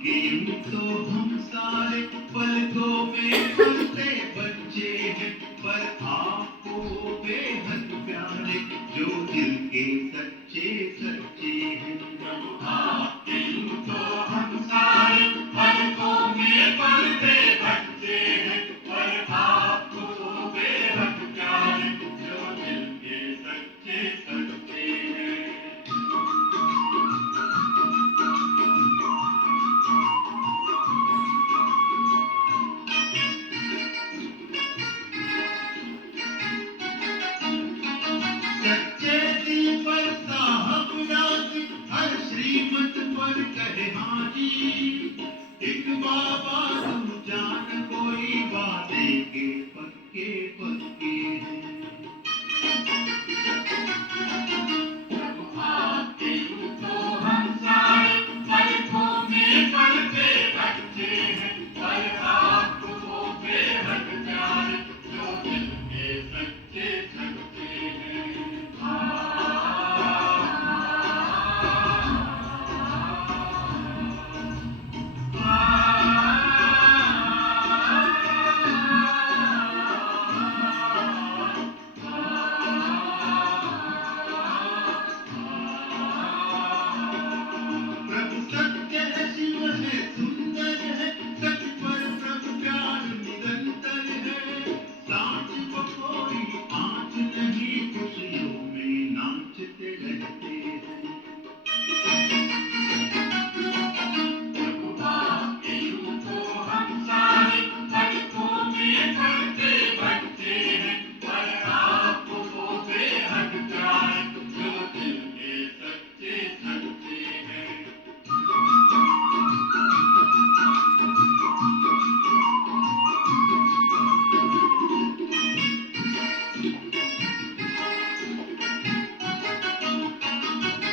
कि यूं तो हम सारे पलकों में पलते बच्चे हैं, पर आपको वो बेहद प्यारे जो दिल के सच्चे सच्चे हैं। आपके यूं तो हम सारे पलकों में पलते बच्चे हैं, पर आपको वो बेहद प्यारे जो दिल के सच्चे सच्चे हैं। सच्चे दिल पर साहब राज हर श्रीमत पर कहे हाँ जी। एक बाबा तुम जान कोई वादे के पक्के पक्के हैं। आपके यूं तो हम सारे पलकों में पलते बच्चे हैं, पर आपको वो बेहद प्यारे जो दिल के सच्चे सच्चे हैं। प्रभु सत्य है, शिव है, सुंदर है, सच पर प्रभु प्यार निरंतर है। सांच को कोई आँच नहीं, खुशियों में नाचते रहते हैं। प्रभु आपके यूं तो हम सारे पलकों में पलते बच्चे हैं, पर आपको वो बेहद प्यारे जो दिल के सच्चे सच्चे हैं।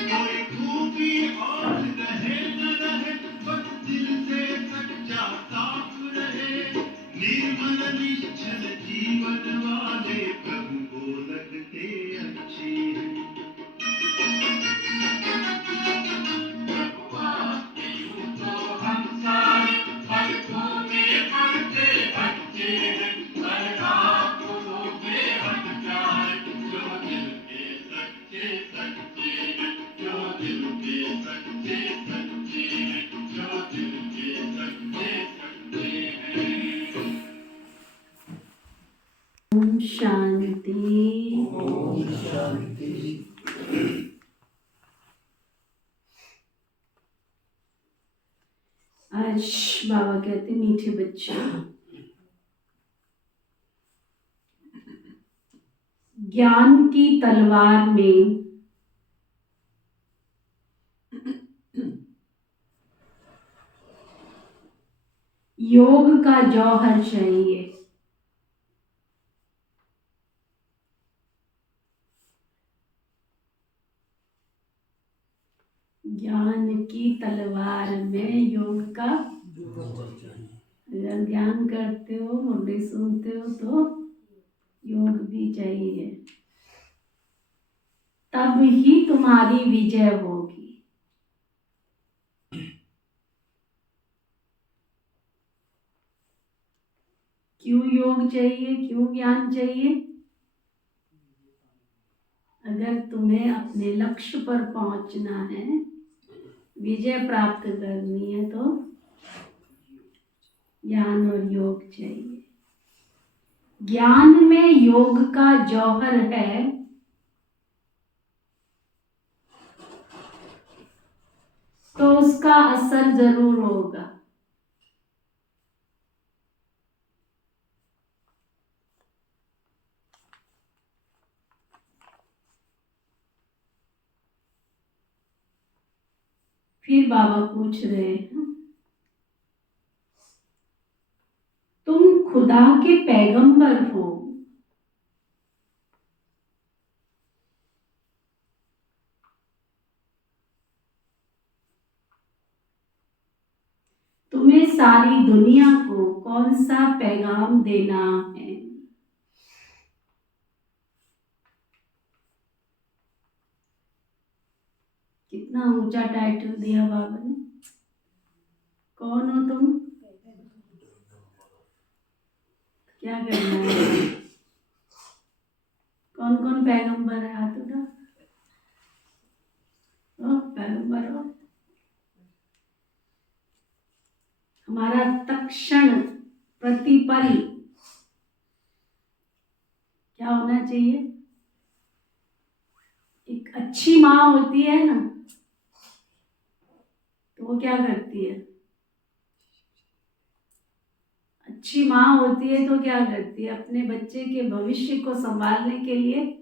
कोई खूबी और रहे न रहे, बस दिल से सच्चा साफ रहे। निर्मल निश्चल जीवन वाले प्रभु को लगते अच्छे हैं। प्रभु आपके यूं तो हम सारे पलकों में पलते बच्चे हैं, पर आपको वो बेहद प्यारे जो दिल के सच्चे सच्चे हैं, जो दिल के सच्चे सच्चे हैं, जो दिल के सच्चे सच्चे हैं। ओम शांति। ओम शांति। आज बाबा कहते मीठे बच्चों, ज्ञान की तलवार में योग का जौहर चाहिए। ज्ञान की तलवार में योग का, अगर ज्ञान करते हो, मुरली सुनते हो तो योग भी चाहिए, तब ही तुम्हारी विजय होगी। क्यों योग चाहिए, क्यों ज्ञान चाहिए? अगर तुम्हें अपने लक्ष्य पर पहुंचना है, विजय प्राप्त करनी है, तो ज्ञान और योग चाहिए। ज्ञान में योग का जौहर है, तो उसका असर जरूर होगा। फिर बाबा पूछ रहे हैं, तुम खुदा के पैगंबर हो, तुम्हें सारी दुनिया को कौन सा पैगाम देना है? कितना ऊंचा टाइटल दिया बाबा ने। कौन हो तुम? क्या करना है? कौन कौन पैगंबर है? हाथ उठा। पैगंबर हो। हमारा तत्क्षण प्रतिपल क्या होना चाहिए? एक अच्छी माँ होती है ना, तो वो क्या करती है? अच्छी माँ होती है तो क्या करती है? अपने बच्चे के भविष्य को संभालने के लिए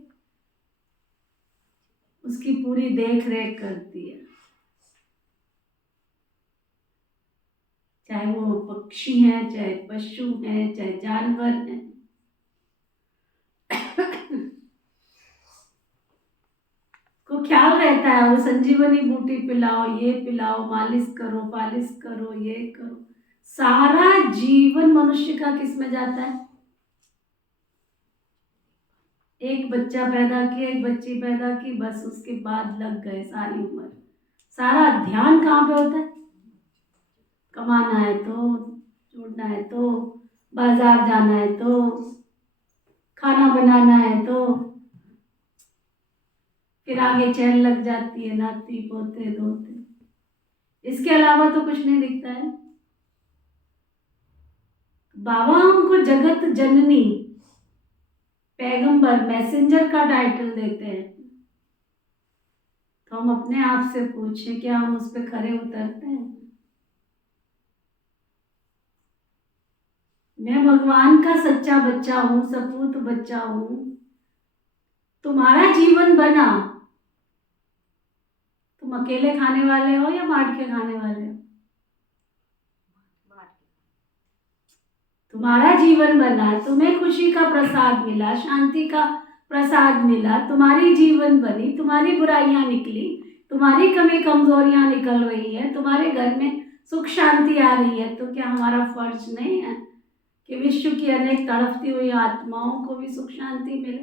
उसकी पूरी देख रेख करती है। चाहे वो पक्षी हैं, चाहे पशु हैं, चाहे जानवर हैं। को ख्याल रहता है, वो संजीवनी बूटी पिलाओ, ये पिलाओ, मालिश करो, पालिश करो, ये करो। सारा जीवन मनुष्य का किस में जाता है? एक बच्चा पैदा किया, एक बच्ची पैदा की, बस उसके बाद लग गए सारी उम्र। सारा ध्यान कहाँ पे होता है? कमाना है तो, जोड़ना है तो, बाजार जाना है तो, खाना बनाना है तो, फिर आगे चैन लग जाती है, नाती पोते धोते। इसके अलावा तो कुछ नहीं दिखता है। बाबा हमको जगत जननी, पैगंबर, मैसेंजर का टाइटल देते हैं, तो हम अपने आप से पूछें, क्या हम उस पर खरे उतरते हैं? मैं भगवान का सच्चा बच्चा हूँ, सपूत बच्चा हूँ। तुम्हारा जीवन बना, तुम अकेले खाने वाले हो या बांट के खाने वाले हो? तुम्हारा जीवन बना, तुम्हें खुशी का प्रसाद मिला, शांति का प्रसाद मिला, तुम्हारी जीवन बनी, तुम्हारी बुराइयां निकली, तुम्हारी कमी कमजोरियां निकल रही है, तुम्हारे घर में सुख शांति आ रही है, तो क्या हमारा फर्ज नहीं है कि विश्व की अनेक तड़पती हुई आत्माओं को भी सुख शांति मिले?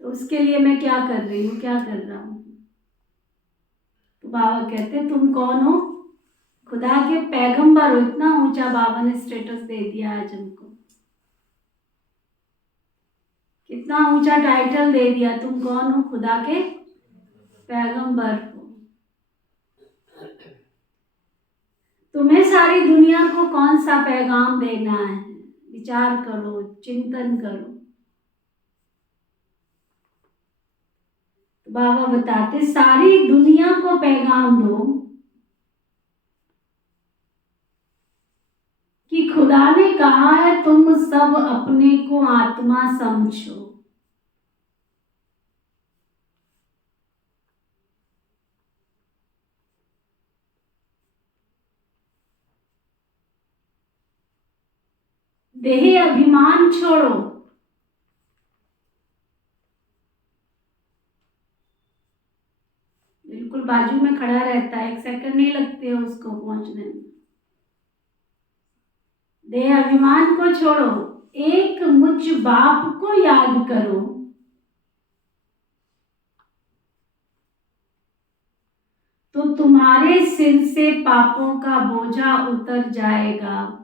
तो उसके लिए मैं क्या कर रही हूँ, क्या कर रहा हूँ? तो बाबा कहते तुम कौन हो? खुदा के पैगंबर हो। इतना ऊंचा बाबा ने स्टेटस दे दिया आज हमको, कितना ऊंचा टाइटल दे दिया। तुम कौन हो? खुदा के पैगंबर हो। तुम्हें सारी दुनिया को कौन सा पैगाम देना है? विचार करो, चिंतन करो। तो बाबा बताते सारी दुनिया को पैगाम दो कि खुदा ने कहा है तुम सब अपने को आत्मा समझो। देह अभिमान छोड़ो। बिल्कुल बाजू में खड़ा रहता है, 1 सेकंड नहीं लगते है उसको पहुंचने में। देह अभिमान को छोड़ो, एक मुझ बाप को याद करो, तो तुम्हारे सिर से पापों का बोझा उतर जाएगा।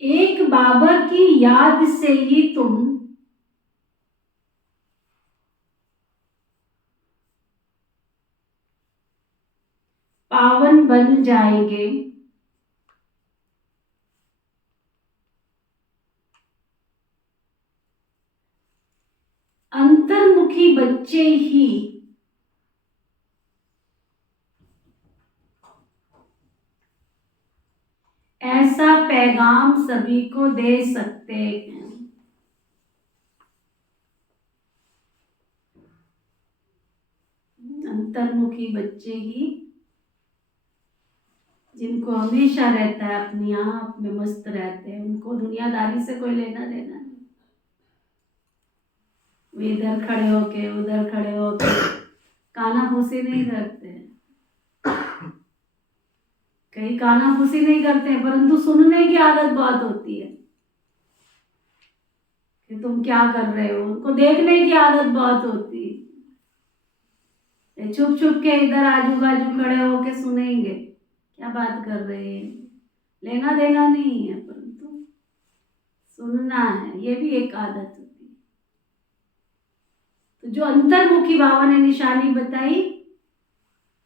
एक बाबा की याद से ही तुम पावन बन जाएंगे। अंतर्मुखी बच्चे ही ऐसा पैगाम सभी को दे सकते हैं। अंतर्मुखी बच्चे ही, जिनको हमेशा रहता है अपनी आप में मस्त रहते हैं, उनको दुनियादारी से कोई लेना देना नहीं। वो इधर खड़े होके उधर खड़े होके काना फूसी नहीं करते। कई कानाफूसी नहीं करते हैं, परंतु सुनने की आदत बहुत होती है कि तुम क्या कर रहे हो। उनको देखने की आदत बहुत होती है, छुप छुप के इधर आजू बाजू खड़े होके सुनेंगे क्या बात कर रहे हैं, लेना देना नहीं है, परंतु सुनना है, ये भी एक आदत होती है। तो जो अंतर्मुखी बाबा ने निशानी बताई,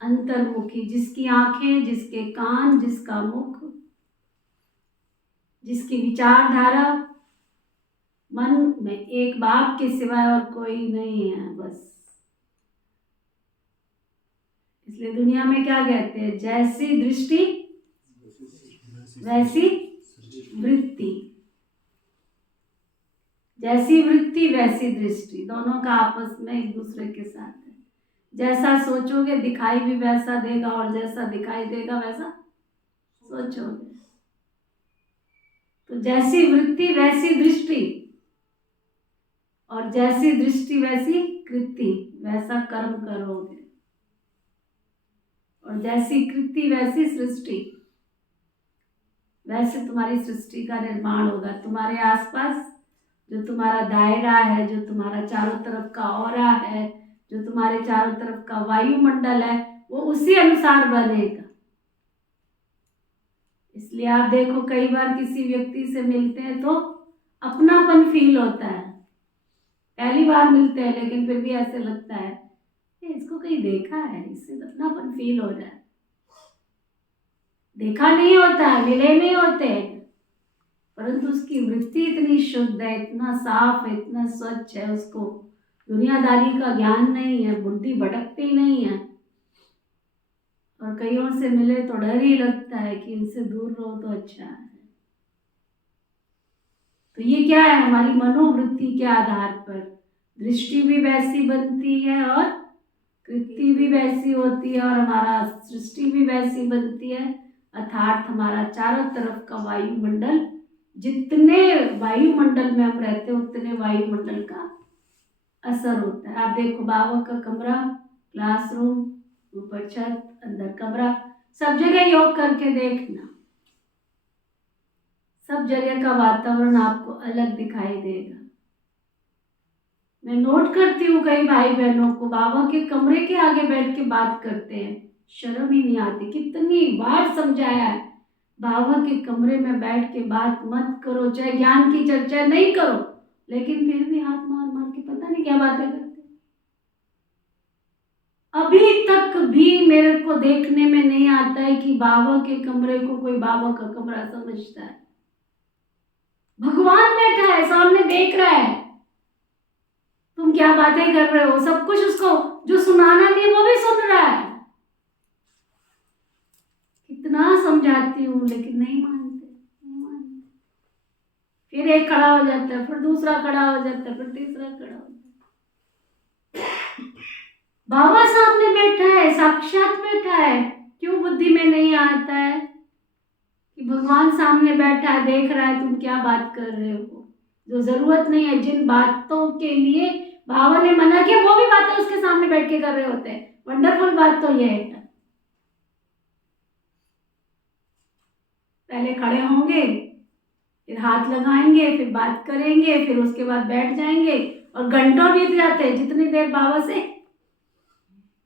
अंतर्मुखी, जिसकी आंखें, जिसके कान, जिसका मुख, जिसकी विचारधारा मन में एक बाप के सिवाय और कोई नहीं है बस। इसलिए दुनिया में क्या कहते हैं, जैसी दृष्टि वैसी वृत्ति, जैसी वृत्ति वैसी दृष्टि, दोनों का आपस में एक दूसरे के साथ है। जैसा सोचोगे दिखाई भी वैसा देगा, और जैसा दिखाई देगा वैसा सोचोगे। तो जैसी वृत्ति वैसी दृष्टि, और जैसी दृष्टि वैसी कृति, वैसा कर्म करोगे। और जैसी कृति वैसी सृष्टि, वैसे तुम्हारी सृष्टि का निर्माण होगा। तुम्हारे आसपास जो तुम्हारा दायरा है, जो तुम्हारा चारों तरफ का ऑरा है, जो तुम्हारे चारों तरफ का वायुमंडल है, वो उसी अनुसार बनेगा। इसलिए आप देखो, कई बार किसी व्यक्ति से मिलते हैं तो अपनापन फील होता है। पहली बार मिलते हैं लेकिन फिर भी ऐसे लगता है इसको कहीं देखा है, इससे अपनापन फील हो रहा है। देखा नहीं होता है, मिले नहीं होते, परंतु उसकी वृत्ति इतनी शुद्ध है, इतना साफ है, इतना स्वच्छ है, उसको दुनियादारी का ज्ञान नहीं है, बुद्धि भटकती नहीं है। और कईयों से मिले तो डर ही लगता है कि इनसे दूर रहो तो अच्छा है। तो ये क्या है, हमारी मनोवृत्ति के आधार पर दृष्टि भी वैसी बनती है और कृति भी वैसी होती है, और हमारा सृष्टि भी वैसी बनती है। अर्थात हमारा चारों तरफ का वायुमंडल, जितने वायुमंडल में हम रहते हैं उतने वायुमंडल का असर होता है। आप देखो, बाबा का कमरा, क्लासरूम, ऊपर छत, अंदर कमरा, सब जगह योग करके देखना, सब जगह का वातावरण आपको अलग दिखाई देगा। मैं नोट करती हूँ कई भाई बहनों को बाबा के कमरे के आगे बैठ के बात करते हैं, शर्म ही नहीं आती। कितनी बार समझाया है, बाबा के कमरे में बैठ के बात मत करो, चाहे ज्ञान की चर्चा नहीं करो, लेकिन फिर भी हाथ मार मार के पता नहीं क्या बातें करते। अभी तक भी मेरे को देखने में नहीं आता है कि बाबा के कमरे को कोई बाबा का कमरा समझता है। भगवान बैठा है सामने, देख रहा है तुम क्या बातें कर रहे हो, सब कुछ उसको जो सुनाना नहीं वो भी सुन रहा है। कितना समझाती हूँ लेकिन नहीं मानते, नहीं मानते। फिर एक खड़ा हो जाता है, फिर दूसरा खड़ा हो जाता है, फिर तीसरा खड़ा हो जाता है। बाबा सामने बैठा है, साक्षात बैठा है, क्यों बुद्धि में नहीं आता है कि भगवान सामने बैठा है, देख रहा है तुम क्या बात कर रहे हो। जो जरूरत नहीं है, जिन बातों के लिए बाबा ने मना किया वो भी बातें उसके सामने बैठ के कर रहे होते हैं। वंडरफुल बात तो ये है, पहले खड़े होंगे, फिर हाथ लगाएंगे, फिर बात करेंगे, फिर उसके बाद बैठ जाएंगे, और घंटों बीत जाते हैं। जितनी देर बाबा से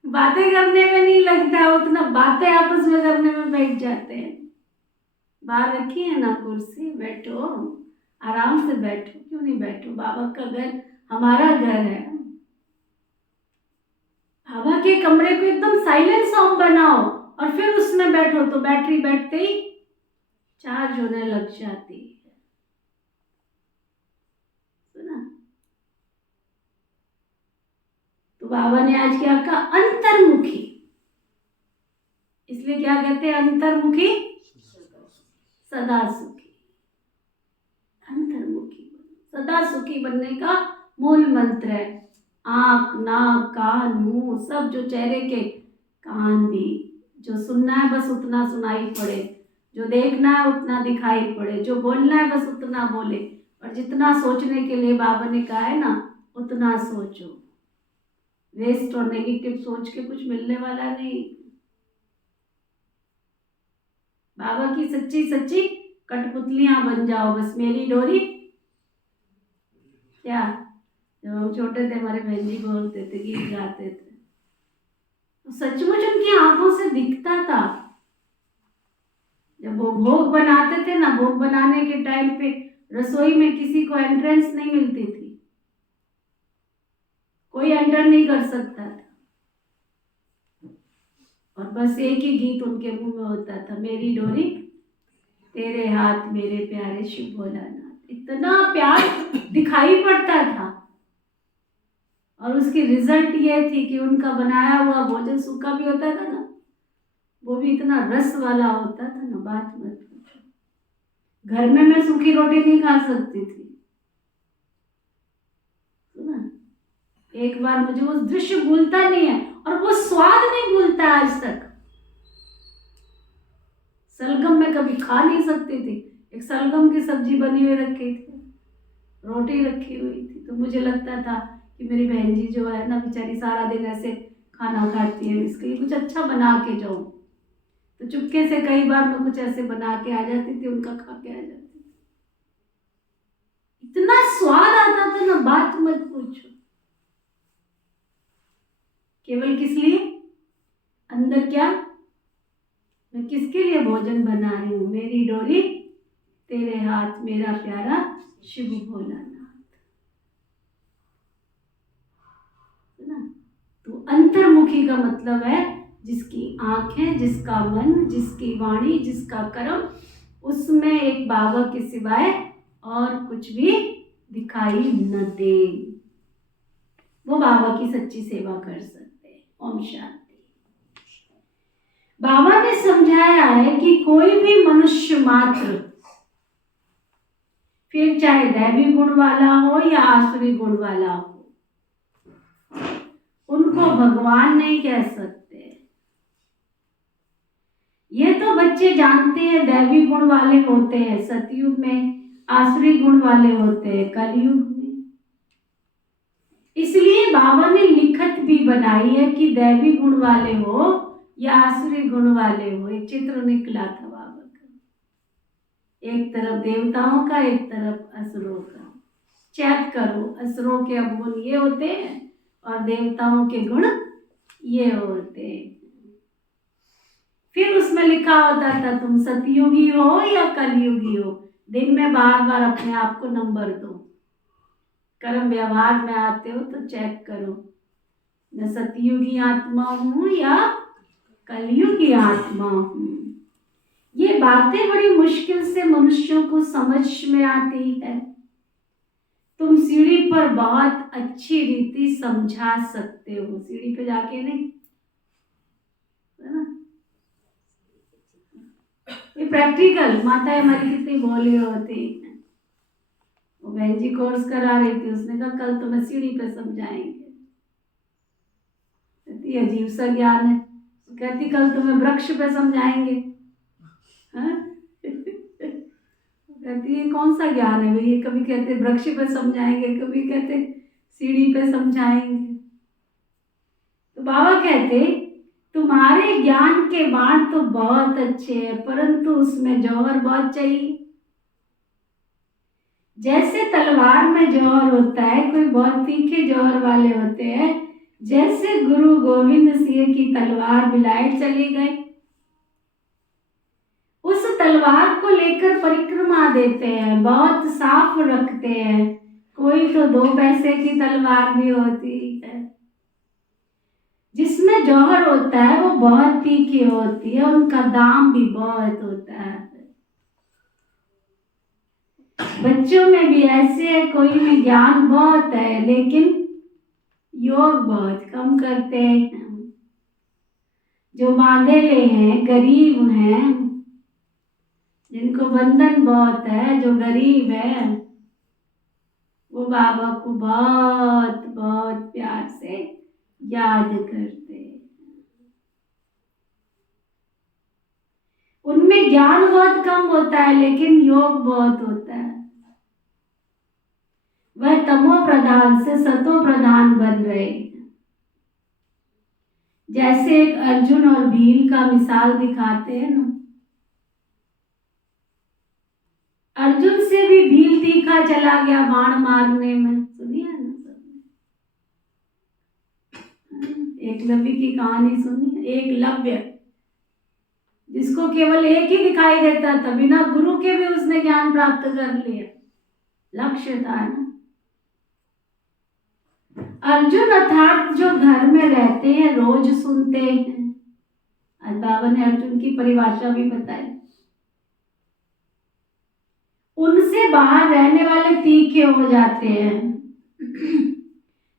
बातें करने में नहीं लगता है, उतना बातें आपस में करने में बैठ जाते हैं। बाहर रखी है ना कुर्सी, बैठो, आराम से बैठो, क्यों नहीं बैठो। बाबा का घर हमारा घर है। बाबा के कमरे को एकदम साइलेंट सॉन्ग बनाओ और फिर उसमें बैठो तो बैटरी बैठते ही चार्ज होने लग जाती है। सुना? तो बाबा ने आज क्या कहा, अंतर्मुखी। इसलिए क्या कहते हैं, अंतर्मुखी सदा सुखी। अंतर्मुखी सदा सुखी बनने का मूल मंत्र है। आंख, नाक, कान, मुंह, सब, जो चेहरे के कान भी, जो सुनना है बस उतना सुनाई पड़े, जो देखना है उतना दिखाई पड़े, जो बोलना है बस उतना बोले, और जितना सोचने के लिए बाबा ने कहा है ना उतना सोचो। वेस्ट और नेगेटिव सोच के कुछ मिलने वाला नहीं। बाबा की सच्ची सच्ची कठपुतलियां बन जाओ बस। मेरी डोरी क्या, जब हम छोटे थे हमारे बहन जी बोलते थे, गीत गाते थे, तो सचमुच उनकी आंखों से दिखता था। जब वो भोग बनाते थे ना, भोग बनाने के टाइम पे रसोई में किसी को एंट्रेंस नहीं मिलती थी, कोई एंटर नहीं कर सकता था, और बस एक ही गीत उनके मुंह में होता था, मेरी डोरी तेरे हाथ मेरे प्यारे शिव भोलानाथ। इतना प्यार दिखाई पड़ता था। और उसकी रिजल्ट ये थी कि उनका बनाया हुआ भोजन सूखा भी होता था ना, वो भी इतना रस वाला होता था ना, बात मत पूछो। घर में मैं सूखी रोटी नहीं खा सकती थी। सुना, एक बार मुझे वो दृश्य भूलता नहीं है, और वो स्वाद नहीं भूलता आज तक। सलगम में कभी खा नहीं सकती थी, एक सलगम की सब्जी बनी हुई रखी थी, रोटी रखी हुई थी, तो मुझे लगता था कि मेरी बहन जी जो है ना बेचारी सारा दिन ऐसे खाना खाती है, इसके लिए कुछ अच्छा बना के जाऊं। तो चुपके से कई बार मैं कुछ ऐसे बना के आ जाती थी, उनका खा के आ जाती थी। इतना स्वाद आता था ना, बात मत पूछो। केवल किस लिए, अंदर क्या, मैं किसके लिए भोजन बना रही हूं, मेरी डोरी तेरे हाथ मेरा प्यारा शिव भोलानाथ। है ना? तो अंतर्मुखी का मतलब है जिसकी आंखें, जिसका मन, जिसकी वाणी, जिसका कर्म, उसमें एक बाबा के सिवाय और कुछ भी दिखाई न दे, वो बाबा की सच्ची सेवा कर सकते हैं। ओम शांति। बाबा ने समझाया है कि कोई भी मनुष्य मात्र, फिर चाहे दैवी गुण वाला हो या आसुरी गुण वाला हो, उनको भगवान नहीं कह सकते। ये तो बच्चे जानते हैं दैवी गुण वाले होते हैं सतयुग में, आसुरी गुण वाले होते हैं कलयुग में। इसलिए बाबा ने लिखत भी बनाई है कि दैवी गुण वाले हो या आसुरी गुण वाले हो। एक चित्र निकला था बाबा का, एक तरफ देवताओं का, एक तरफ असुरों का। चेक करो, असुरों के अवगुण ये होते हैं और देवताओं के गुण ये होते हैं। फिर उसमें लिखा होता था तुम सतयुगी हो या कलयुगी हो। दिन में बार बार अपने आप को नंबर दो, कर्म व्यवहार में आते हो तो चेक करो, मैं सतयुगी आत्मा हूं या कलयुगी आत्मा हूं। ये बातें बड़ी मुश्किल से मनुष्यों को समझ में आती है। तुम सीढ़ी पर बहुत अच्छी रीति समझा सकते हो, सीढ़ी पे जाके नहीं, है ना। ये प्रैक्टिकल, माता हमारी कितनी भोली होती है। वो बहन जी कोर्स करा रही थी, उसने कहा कल तो मैं सीढ़ी पे समझाएंगे। कहती अजीब सा ज्ञान है। कहती कल तुम्हें वृक्ष पे समझाएंगे। कहती है कौन सा ज्ञान है भाई, कभी कहते वृक्ष पे समझाएंगे, कभी कहते सीढ़ी पे समझाएंगे। तो बाबा कहते तुम्हारे ज्ञान के बाण तो बहुत अच्छे हैं, परंतु उसमें जौहर बहुत चाहिए। जैसे तलवार में जौहर होता है, कोई बहुत तीखे जौहर वाले होते हैं, जैसे गुरु गोविंद सिंह की तलवार बिलाए चली गई, उस तलवार को लेकर परिक्रमा देते हैं, बहुत साफ रखते हैं। कोई तो 2 पैसे की तलवार भी होती है, जिसमें जौहर होता है वो बहुत तीखी होती है, उनका दाम भी बहुत होता है। बच्चों में भी ऐसे है, कोई में ज्ञान बहुत है लेकिन योग बहुत कम करते हैं। जो बांधेले हैं, गरीब हैं, जिनको बंधन बहुत है, जो गरीब है, वो बाबा को बहुत बहुत प्यार से याद करते हैं। उनमें ज्ञान बहुत कम होता है लेकिन योग बहुत होता है। वह तमो प्रधान से सतो प्रधान बन रहे हैं। जैसे एक अर्जुन और भील का मिसाल दिखाते हैं ना, अर्जुन से भी भील तीखा चला गया बाण मारने में, सुनिए ना सबने। एकलव्य की कहानी सुनिए। एकलव्य जिसको केवल एक ही दिखाई देता था, बिना गुरु के भी उसने ज्ञान प्राप्त कर लिया, लक्ष्य था ना। अर्जुन अर्थात जो घर में रहते हैं, रोज सुनते हैं। आज बाबा ने अर्जुन की परिभाषा भी बताई। उनसे बाहर रहने वाले तीखे हो जाते हैं।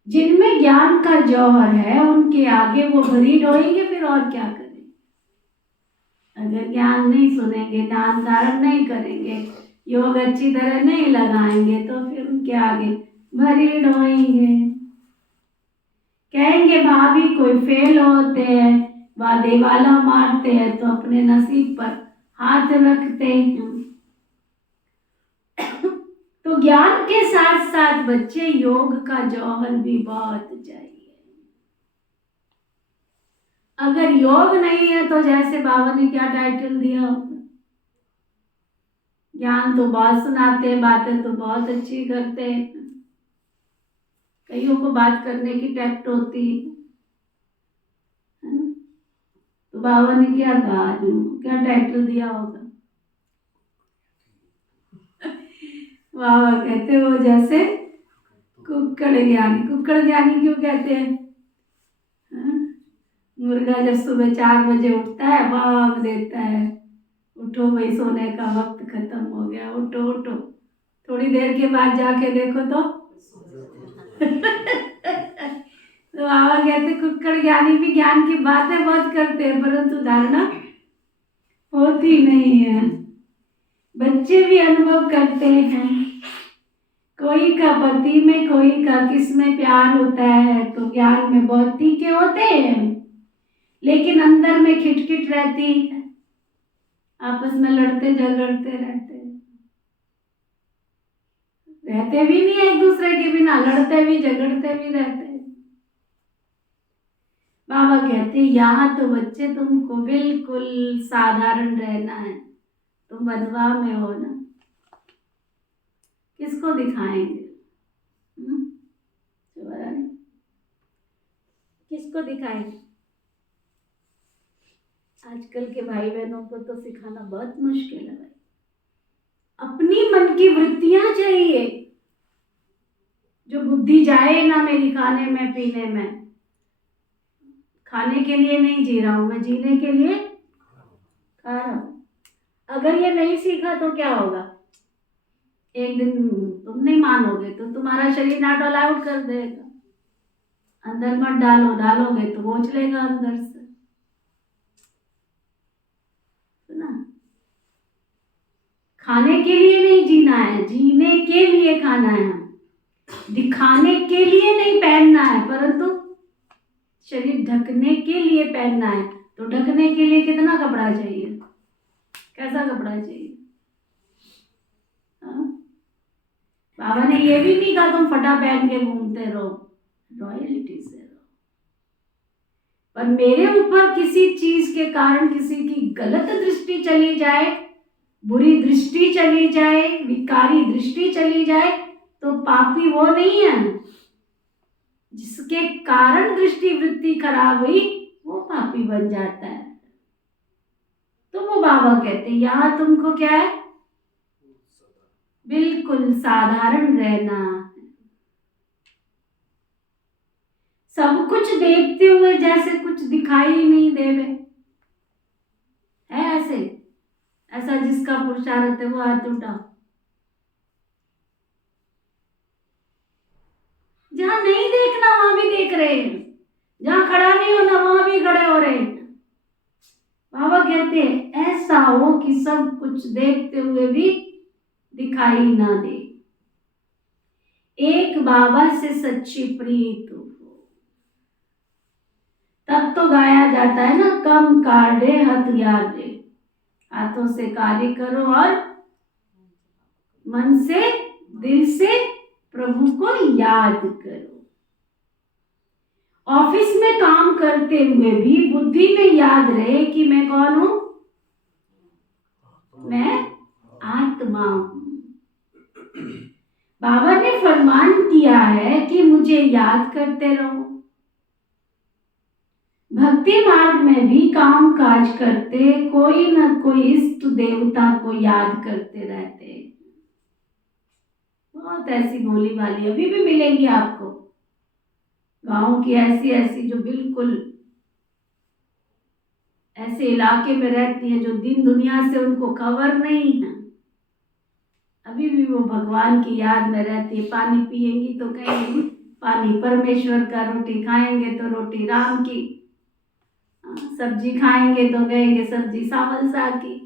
जिनमें ज्ञान का जौहर है, उनके आगे वो भरी ढोएंगे, फिर और क्या करेंगे। अगर ज्ञान नहीं सुनेंगे, ध्यान धारण नहीं करेंगे, योग अच्छी तरह नहीं लगाएंगे, तो फिर उनके आगे भरी ढोएंगे। कहेंगे भाभी कोई फेल होते हैं, वादे वाला मारते हैं, तो अपने नसीब पर हाथ रखते हैं। तो ज्ञान के साथ साथ बच्चे योग का जौहर भी बहुत चाहिए। अगर योग नहीं है तो जैसे बाबा ने क्या टाइटल दिया होगा, ज्ञान तो बहुत सुनाते हैं, बातें तो बहुत अच्छी करते हैं, कईयों को बात करने की टैक्ट होती है ना? तो बाबा ने क्या कहा, क्या टाइटल दिया होगा? बाबा कहते वो जैसे कुक्कड़ ज्ञानी। कुक्कड़ ज्ञानी क्यों कहते हैं? मुर्गा जब सुबह 4 बजे उठता है, भाग देता है, उठो भाई सोने का वक्त खत्म हो गया, उठो उठो। थोड़ी देर के बाद जाके देखो तो तो बाबा कहते कुक्कड़ ज्ञानी भी ज्ञान की बातें बहुत करते हैं, परंतु धारणा होती नहीं है। बच्चे भी अनुभव करते हैं, कोई का पति में, कोई का किस में प्यार होता है, तो ज्ञान में बहुत तीखे होते हैं, लेकिन अंदर में खिटखिट रहती है, आपस में लड़ते झगड़ते रहते भी नहीं एक दूसरे के बिना, लड़ते भी झगड़ते भी रहते हैं। बाबा कहते यहाँ तो बच्चे तुमको बिल्कुल साधारण रहना है। तुम बंधवा में हो ना, किसको दिखाएंगे? किसको दिखाएंगे? आजकल के भाई बहनों को तो सिखाना बहुत मुश्किल है भाई। अपनी मन की वृत्तियां चाहिए, जो बुद्धि जाए ना मेरी खाने में पीने में। खाने के लिए नहीं जी रहा हूं मैं, जीने के लिए खा रहा हूं। अगर ये नहीं सीखा तो क्या होगा? एक दिन तुम नहीं मानोगे तो तुम्हारा शरीर नॉट अलाउड कर देगा, अंदर मत डालो, डालोगे तो पहुंच लेगा अंदर से ना। खाने के लिए नहीं जीना है, जीने के लिए खाना है। दिखाने के लिए नहीं पहनना है, परंतु शरीर ढकने के लिए पहनना है। तो ढकने के लिए कितना कपड़ा चाहिए? कैसा कपड़ा चाहिए? बाबा ने ये भी नहीं कहा तुम फटा पहन के घूमते रहो, रॉयल्टी से रहो। पर मेरे ऊपर किसी चीज के कारण किसी की गलत दृष्टि चली जाए, बुरी दृष्टि चली जाए, विकारी दृष्टि चली जाए, तो पापी वो नहीं है। जिसके कारण दृष्टि वृत्ति खराब हुई वो पापी बन जाता है। तो वो बाबा कहते हैं यहाँ तुमको क्या है? बिल्कुल साधारण रहना है। सब कुछ देखते हुए जैसे कुछ दिखाई ही नहीं देवे, है ऐसा जिसका पुरुषार्थ है वो हाथ उठाओ। जहां नहीं देखना वहां भी देख रहे हैं, जहां खड़ा नहीं होना वहां भी खड़े हो रहे हैं। बाबा कहते हैं ऐसा हो कि सब कुछ देखते हुए भी दिखाई ना दे। एक बाबा से सच्ची प्रीत हो, तब तो गाया जाता है ना, कम काढ़े हथियार दे, हाथों से कार्य करो और मन से, दिल से प्रभु को याद करो। ऑफिस में काम करते हुए भी बुद्धि में याद रहे कि मैं कौन हूं? मैं आत्मा हूं। बाबा ने फरमान किया है कि मुझे याद करते रहो। भक्ति मार्ग में भी काम काज करते कोई न कोई इष्ट देवता को याद करते रहते। बहुत ऐसी भोली भाली अभी भी मिलेंगी आपको, गांव की ऐसी ऐसी जो बिल्कुल ऐसे इलाके में रहती है जो दिन दुनिया से उनको खबर नहीं है, अभी भी वो भगवान की याद में रहती है। पानी पिएंगी तो कहेंगे पानी परमेश्वर का, रोटी खाएंगे तो रोटी राम की, सब्जी खाएंगे तो कहेंगे सब्जी सावल सा की।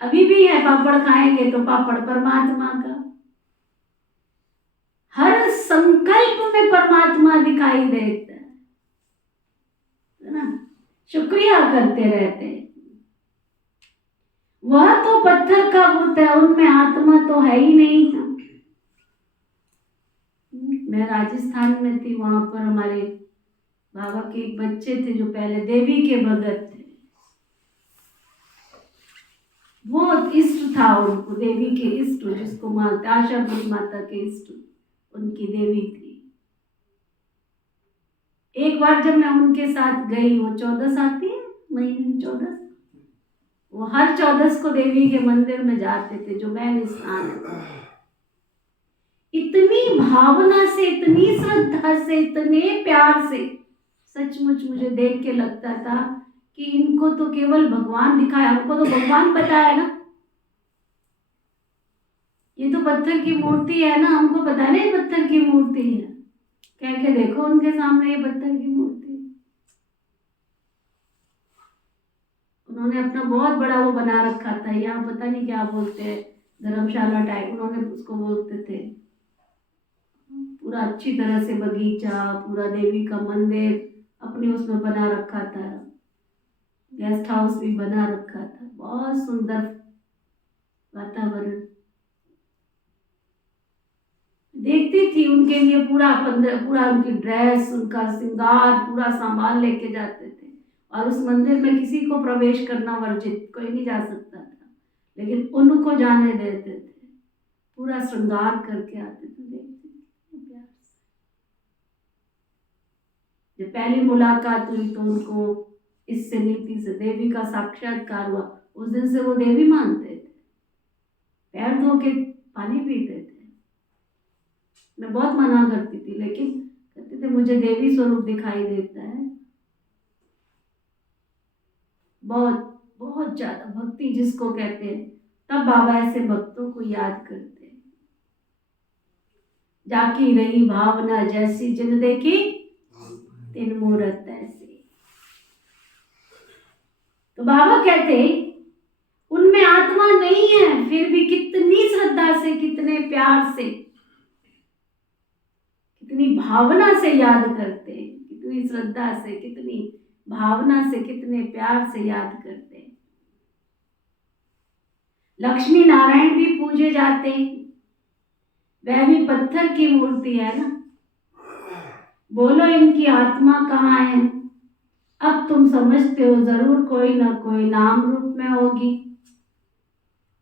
अभी भी है, पापड़ खाएंगे तो पापड़ परमात्मा का। हर संकल्प में परमात्मा दिखाई देता है ना, शुक्रिया करते रहते हैं। वह तो पत्थर का बुत है, उनमें आत्मा तो है ही नहीं था। मैं राजस्थान में थी, वहां पर हमारे बाबा के एक बच्चे थे जो पहले देवी के भगत थे। बहुत इष्ट था उनको, देवी के इष्ट, जिसको मानते आशापुरी माता के इष्ट, उनकी देवी थी। एक बार जब मैं उनके साथ गई, वो 14 आती है महीने 14, वो हर 14 को देवी के मंदिर में जाते थे जो मैंने स्नान। इतनी भावना से, इतनी श्रद्धा से, इतने प्यार से, सचमुच मुझे देख के लगता था कि इनको तो केवल भगवान दिखाया, हमको तो भगवान पता है ना, ये तो पत्थर की मूर्ति है ना, हमको पता है ना ये पत्थर की मूर्ति है। कह के देखो उनके सामने ये पत्थर की मूर्ति। उन्होंने अपना बहुत बड़ा वो बना रखा था, यहाँ पता नहीं क्या बोलते हैं, धर्मशाला टाइप उन्होंने उसको बोलते थे। पूरा अच्छी तरह से बगीचा, पूरा देवी का मंदिर अपने उसमें बना रखा था, गेस्ट हाउस भी बना रखा था, बहुत सुंदर वातावरण। देखती थी उनके लिए पूरा उनकी ड्रेस, उनका श्रृंगार पूरा सामान लेके जाते थे। और उस मंदिर में किसी को प्रवेश करना वर्जित, कोई नहीं जा सकता था, लेकिन उनको जाने देते थे, पूरा श्रृंगार करके आते थे। देखते थे प्यार से। जब पहली मुलाकात हुई तो उनको इससे नीति से देवी का साक्षात्कार हुआ। उस दिन से वो देवी मानते थे, पैर धो के पानी पीते थे। मैं बहुत मना करती थी, लेकिन कहते थे मुझे देवी स्वरूप दिखाई देता है। बहुत बहुत ज्यादा भक्ति जिसको कहते हैं, तब बाबा ऐसे भक्तों को याद करते हैं। जाकी रही भावना जैसी, जिन देखी तिन मूरत ऐसी। तो बाबा कहते उनमें आत्मा नहीं है, फिर भी कितनी श्रद्धा से, कितने प्यार से, कितनी भावना से याद करते, कितनी श्रद्धा से, कितनी भावना से, कितने प्यार से याद करते। लक्ष्मी नारायण भी पूजे जाते, वह भी पत्थर की मूर्ति है ना। बोलो इनकी आत्मा कहाँ है? अब तुम समझते हो, जरूर कोई ना कोई नाम रूप में होगी।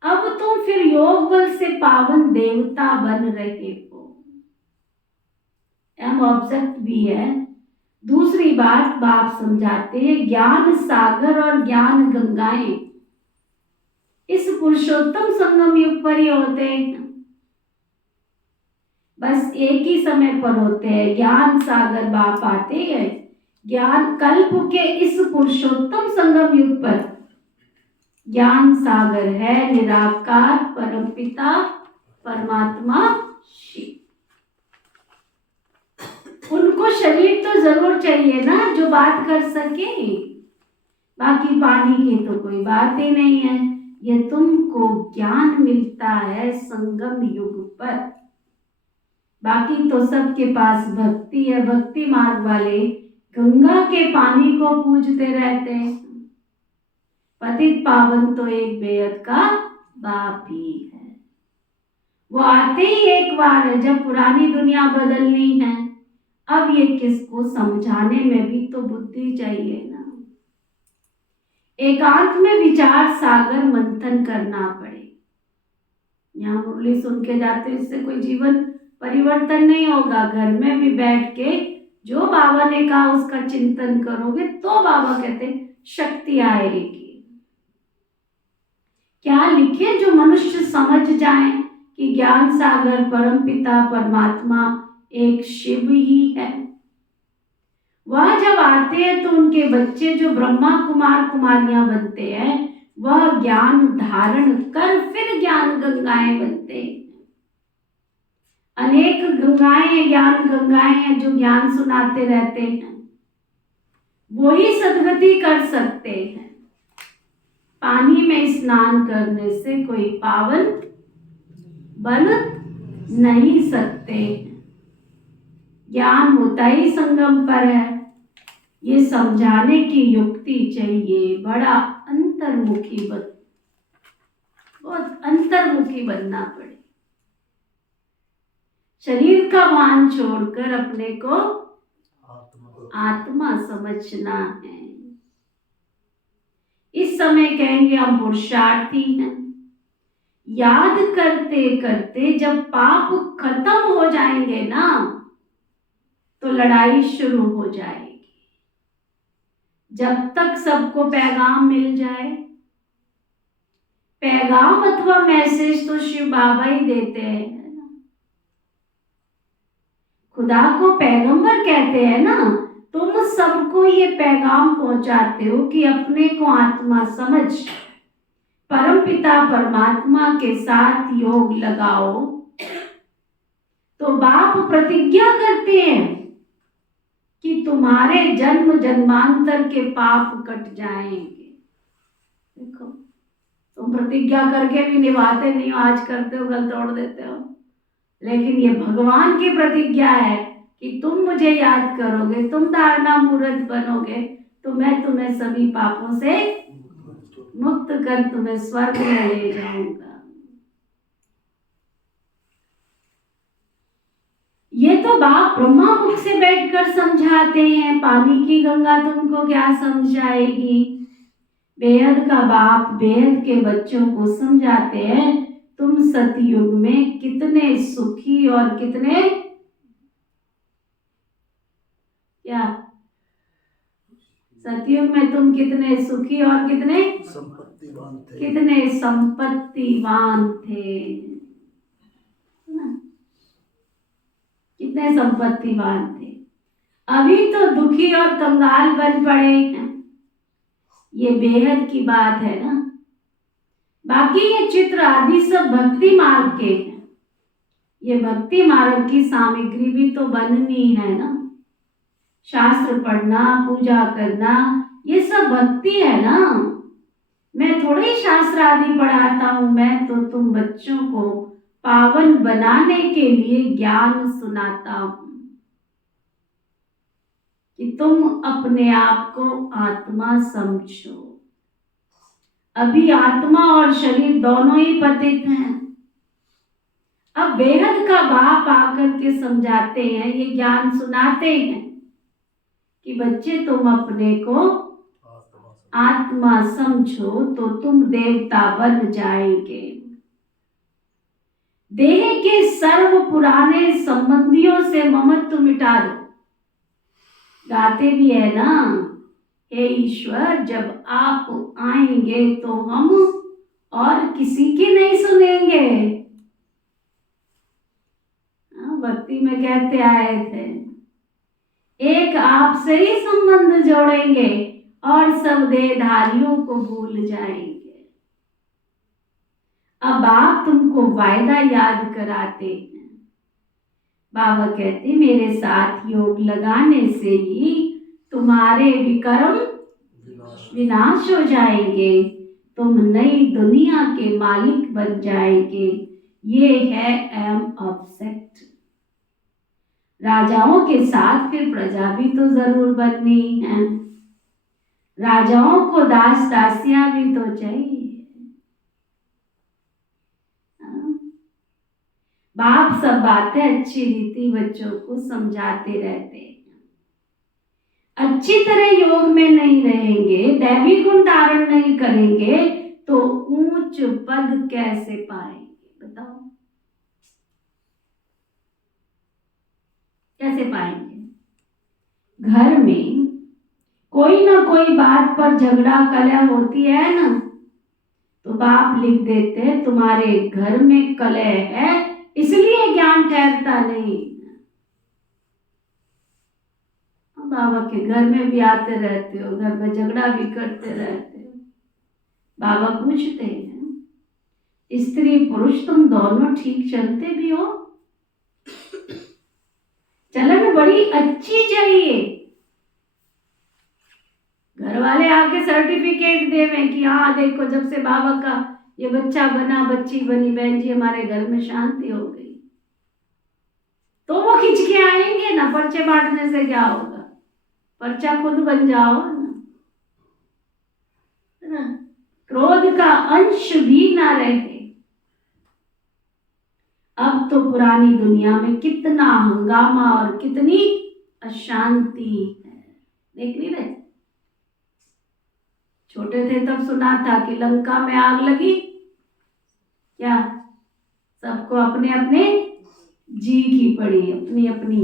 अब तुम फिर योग बल से पावन देवता बन रहे हो। एम ऑब्जेक्ट भी है। दूसरी बात बाप समझाते हैं, ज्ञान सागर और ज्ञान गंगाएं इस पुरुषोत्तम संगम युग पर ही होते हैं, बस एक ही समय पर होते हैं। ज्ञान सागर बाप आते हैं ज्ञान कल्प के इस पुरुषोत्तम संगम युग पर। ज्ञान सागर है निराकार परमपिता परमात्मा शिव। उनको शरीर तो जरूर चाहिए ना जो बात कर सके, बाकी पानी की तो कोई बात ही नहीं है। ये तुमको ज्ञान मिलता है संगम युग पर, बाकी तो सबके पास भक्ति है। भक्ति मार्ग वाले गंगा के पानी को पूजते रहते हैं। पतित पावन तो एक बेहद का बाप ही है। वो आते ही एक बार है जब पुरानी दुनिया बदलनी है। अब ये किसको समझाने में भी तो बुद्धि चाहिए ना। एकांत में विचार सागर मंथन करना पड़े। यहाँ मुरली सुन के जाते हो, इससे कोई जीवन परिवर्तन नहीं होगा। घर में भी बैठ के जो बाबा ने कहा उसका चिंतन करोगे तो बाबा कहते हैं शक्ति आएगी। क्या लिखे जो मनुष्य समझ जाए कि ज्ञान सागर परमपिता परमात्मा एक शिव ही है। वह जब आते हैं तो उनके बच्चे जो ब्रह्मा कुमार कुमारियां बनते हैं, वह ज्ञान धारण कर फिर ज्ञान गंगाएं बनते हैं। अनेक गंगाएं ज्ञान गंगाएं हैं जो ज्ञान सुनाते रहते हैं, वो ही सदगति कर सकते हैं। पानी में स्नान करने से कोई पावन बन नहीं सकते। ज्ञान होता ही संगम पर है। ये समझाने की युक्ति चाहिए। बड़ा अंतर्मुखी बहुत अंतर्मुखी बनना पड़े। शरीर का भान छोड़कर अपने को आत्मा समझना है। इस समय कहेंगे हम पुरुषार्थी हैं। याद करते करते जब पाप खत्म हो जाएंगे ना, तो लड़ाई शुरू हो जाएगी। जब तक सबको पैगाम मिल जाए, पैगाम अथवा मैसेज तो शिव बाबा ही देते हैं ना। खुदा को पैगंबर कहते हैं ना। तुम सबको ये पैगाम पहुंचाते हो कि अपने को आत्मा समझ परमपिता परमात्मा के साथ योग लगाओ। तो बाप प्रतिज्ञा करते हैं कि तुम्हारे जन्म जन्मांतर के पाप कट जाएंगे। देखो, तुम प्रतिज्ञा करके भी निभाते नहीं हो, आज करते हो कल तोड़ देते हो। लेकिन ये भगवान की प्रतिज्ञा है कि तुम मुझे याद करोगे, तुम धारणा मूर्त बनोगे, तो मैं तुम्हें सभी पापों से मुक्त कर तुम्हें स्वर्ग में ले जाऊंगा। ये तो बाप ब्रह्मा मुख से बैठकर समझाते हैं। पानी की गंगा तुमको क्या समझाएगी। बेहद का बाप बेहद के बच्चों को समझाते हैं, तुम सतयुग में कितने सुखी और कितने क्या, सतयुग में तुम कितने सुखी और कितने संपत्तिवान थे। कितने संपत्तिवान थे ना? कितने संपत्तिवान थे। अभी तो दुखी और कंगाल बन पड़े हैं। ये बेहद की बात है ना। बाकी ये चित्र आदि सब भक्ति मार्ग के हैं। ये भक्ति मार्ग की सामग्री भी तो बननी है ना। शास्त्र पढ़ना, पूजा करना, ये सब भक्ति है ना। मैं थोड़े ही शास्त्र आदि पढ़ाता हूं, मैं तो तुम बच्चों को पावन बनाने के लिए ज्ञान सुनाता हूं कि तुम अपने आप को आत्मा समझो। अभी आत्मा और शरीर दोनों ही पतित हैं। अब बेहद का बाप आकर के समझाते हैं, ये ज्ञान सुनाते हैं कि बच्चे तुम अपने को आत्मा समझो तो तुम देवता बन जाएंगे। देह के सर्व पुराने संबंधियों से ममत्व मिटा दो। गाते भी है ना, हे ईश्वर जब आप आएंगे तो हम और किसी की नहीं सुनेंगे। भक्ति में कहते आए थे, एक आपसे ही संबंध जोड़ेंगे और सब देहधारियों को भूल जाएंगे। अब आप तुमको वायदा याद कराते हैं। बाबा कहते मेरे साथ योग लगाने से ही तुम्हारे विकर्म विनाश हो जाएंगे, तुम नई दुनिया के मालिक बन जाएंगे। ये है एम ऑब्जेक्ट। राजाओं के साथ फिर प्रजा भी तो जरूर बननी है। राजाओं को दास दासियां भी तो चाहिए। बाप सब बातें अच्छी रीति बच्चों को समझाते रहते हैं। अच्छी तरह योग में नहीं रहेंगे, दैवी गुण धारण नहीं करेंगे तो ऊंच पद कैसे पाएंगे बताओ। कैसे पाएंगे? घर में कोई ना कोई बात पर झगड़ा कलह होती है ना, तो बाप लिख देते हैं तुम्हारे घर में कलह है इसलिए ज्ञान ठहरता नहीं। बाबा के घर में भी आते रहते हो, घर में झगड़ा भी करते रहते हो। बाबा पूछते हैं स्त्री पुरुष तुम दोनों ठीक चलते भी हो? चलन बड़ी अच्छी चाहिए। घर वाले आके सर्टिफिकेट देवे कि हाँ देखो जब से बाबा का ये बच्चा बना, बच्ची बनी, बहन जी हमारे घर में शांति हो गई, तो वो खिंच के आएंगे ना। पर्चे बांटने से क्या होगा? पर्चा खुद बन जाओ ना। क्रोध का अंश भी ना रहे। अब तो पुरानी दुनिया में कितना हंगामा और कितनी अशांति है, देख नहीं रहे? छोटे थे तब सुना था कि लंका में आग लगी, क्या सबको अपने अपने जी की पड़ी, अपनी अपनी,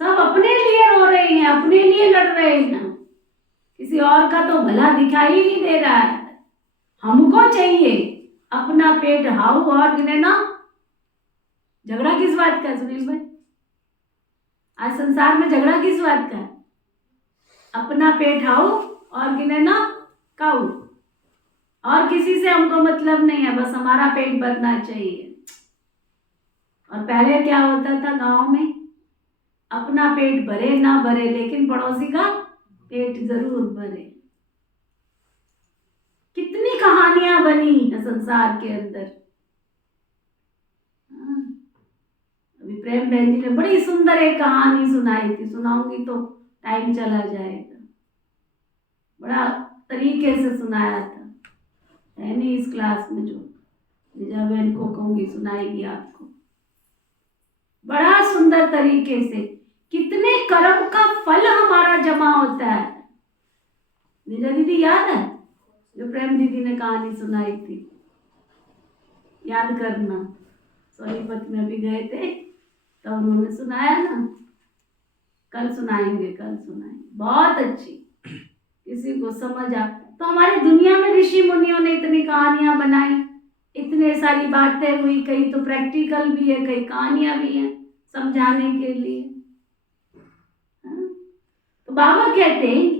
सब अपने लिए रो रहे हैं, अपने लिए लड़ रहे हैं, किसी और का तो भला दिखाई नहीं दे रहा है। हमको चाहिए अपना पेट हाउ और गिने ना। झगड़ा किस बात का है सुनील भाई? आज संसार में झगड़ा किस बात का है? अपना पेट हाउ और गिने ना काऊ। और किसी से हमको मतलब नहीं है, बस हमारा पेट भरना चाहिए। और पहले क्या होता था गांव में? अपना पेट भरे ना भरे लेकिन पड़ोसी का पेट जरूर भरे। कितनी कहानियां बनी है संसार के अंदर। अभी प्रेम बहन जी ने बड़ी सुंदर एक कहानी सुनाई थी, सुनाऊंगी तो टाइम चला जाएगा। बड़ा तरीके से सुनाया था, है नहीं इस क्लास में, जो निजा बहन को कहूंगी सुनाएगी आपको बड़ा सुंदर तरीके से। कितने कर्म का फल हमारा जमा होता है। निजा दीदी याद है जो प्रेम दीदी ने कहानी सुनाई थी? याद करना, सोनीपत में भी गए थे तो उन्होंने सुनाया ना। कल सुनाएंगे, कल सुनाएंगे, बहुत अच्छी, किसी को समझ आ। तो हमारी दुनिया में ऋषि मुनियों ने इतनी कहानियां बनाई, इतने सारी बातें हुई, कई तो प्रैक्टिकल भी है, कई कहानियां भी हैं समझाने के लिए। तो बाबा कहते हैं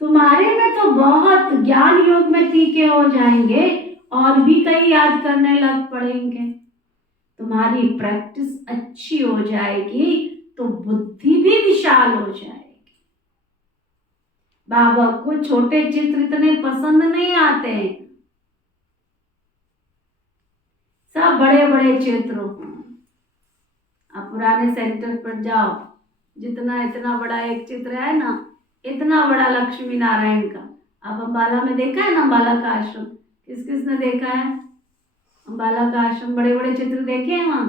तुम्हारे में तो बहुत ज्ञान योग में तीखे हो जाएंगे और भी कई याद करने लग पड़ेंगे। तुम्हारी प्रैक्टिस अच्छी हो जाएगी तो बुद्धि भी विशाल हो जाएगी। बाबा को छोटे चित्र इतने पसंद नहीं आते हैं, सब बड़े बड़े चित्रों। आप पुराने सेंटर पर जाओ, जितना इतना बड़ा एक चित्र है ना, इतना बड़ा लक्ष्मी नारायण का। आप अम्बाला में देखा है ना, अम्बाला का आश्रम? किस किस ने देखा है अम्बाला का आश्रम? बड़े बड़े चित्र देखे हैं वहां?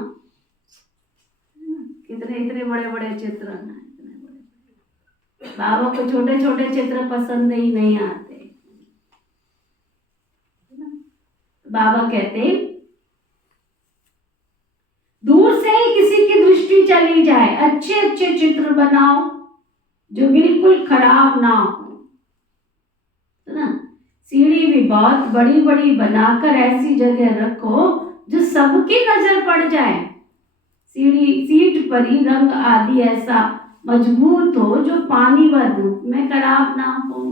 कितने इतने बड़े बड़े चित्र हैं, इतने बड़े। बाबा को छोटे छोटे चित्र पसंद ही नहीं आते। बाबा कहते दूर से ही किसी की दृष्टि चली जाए, अच्छे अच्छे चित्र बनाओ जो बिल्कुल खराब ना हो, ना। सीढ़ी भी बहुत बड़ी बड़ी बनाकर ऐसी जगह रखो जो सबकी नजर पड़ जाए। सीढ़ी सीट पर ही रंग आदि ऐसा मजबूत हो जो पानी व धूप में खराब ना हो।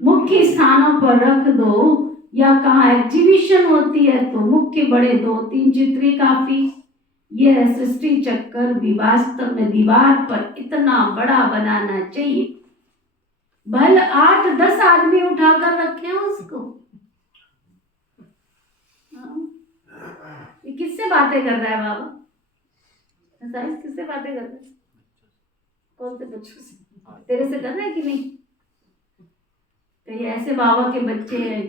मुख्य स्थानों पर रख दो, या कहाँ एग्जीबिशन होती है तो मुख्य बड़े 2-3 चित्र काफी। यह सृष्टि चक्कर भी वास्तव में दीवार पर इतना बड़ा बनाना चाहिए, भल 8-10 आदमी उठाकर रखे उसको। ये किससे बातें कर रहा है बाबा? किससे बातें कर रहा है? कौन से बच्चों से? तेरे से कर रहा है कि नहीं? कई ऐसे बाबा के बच्चे हैं,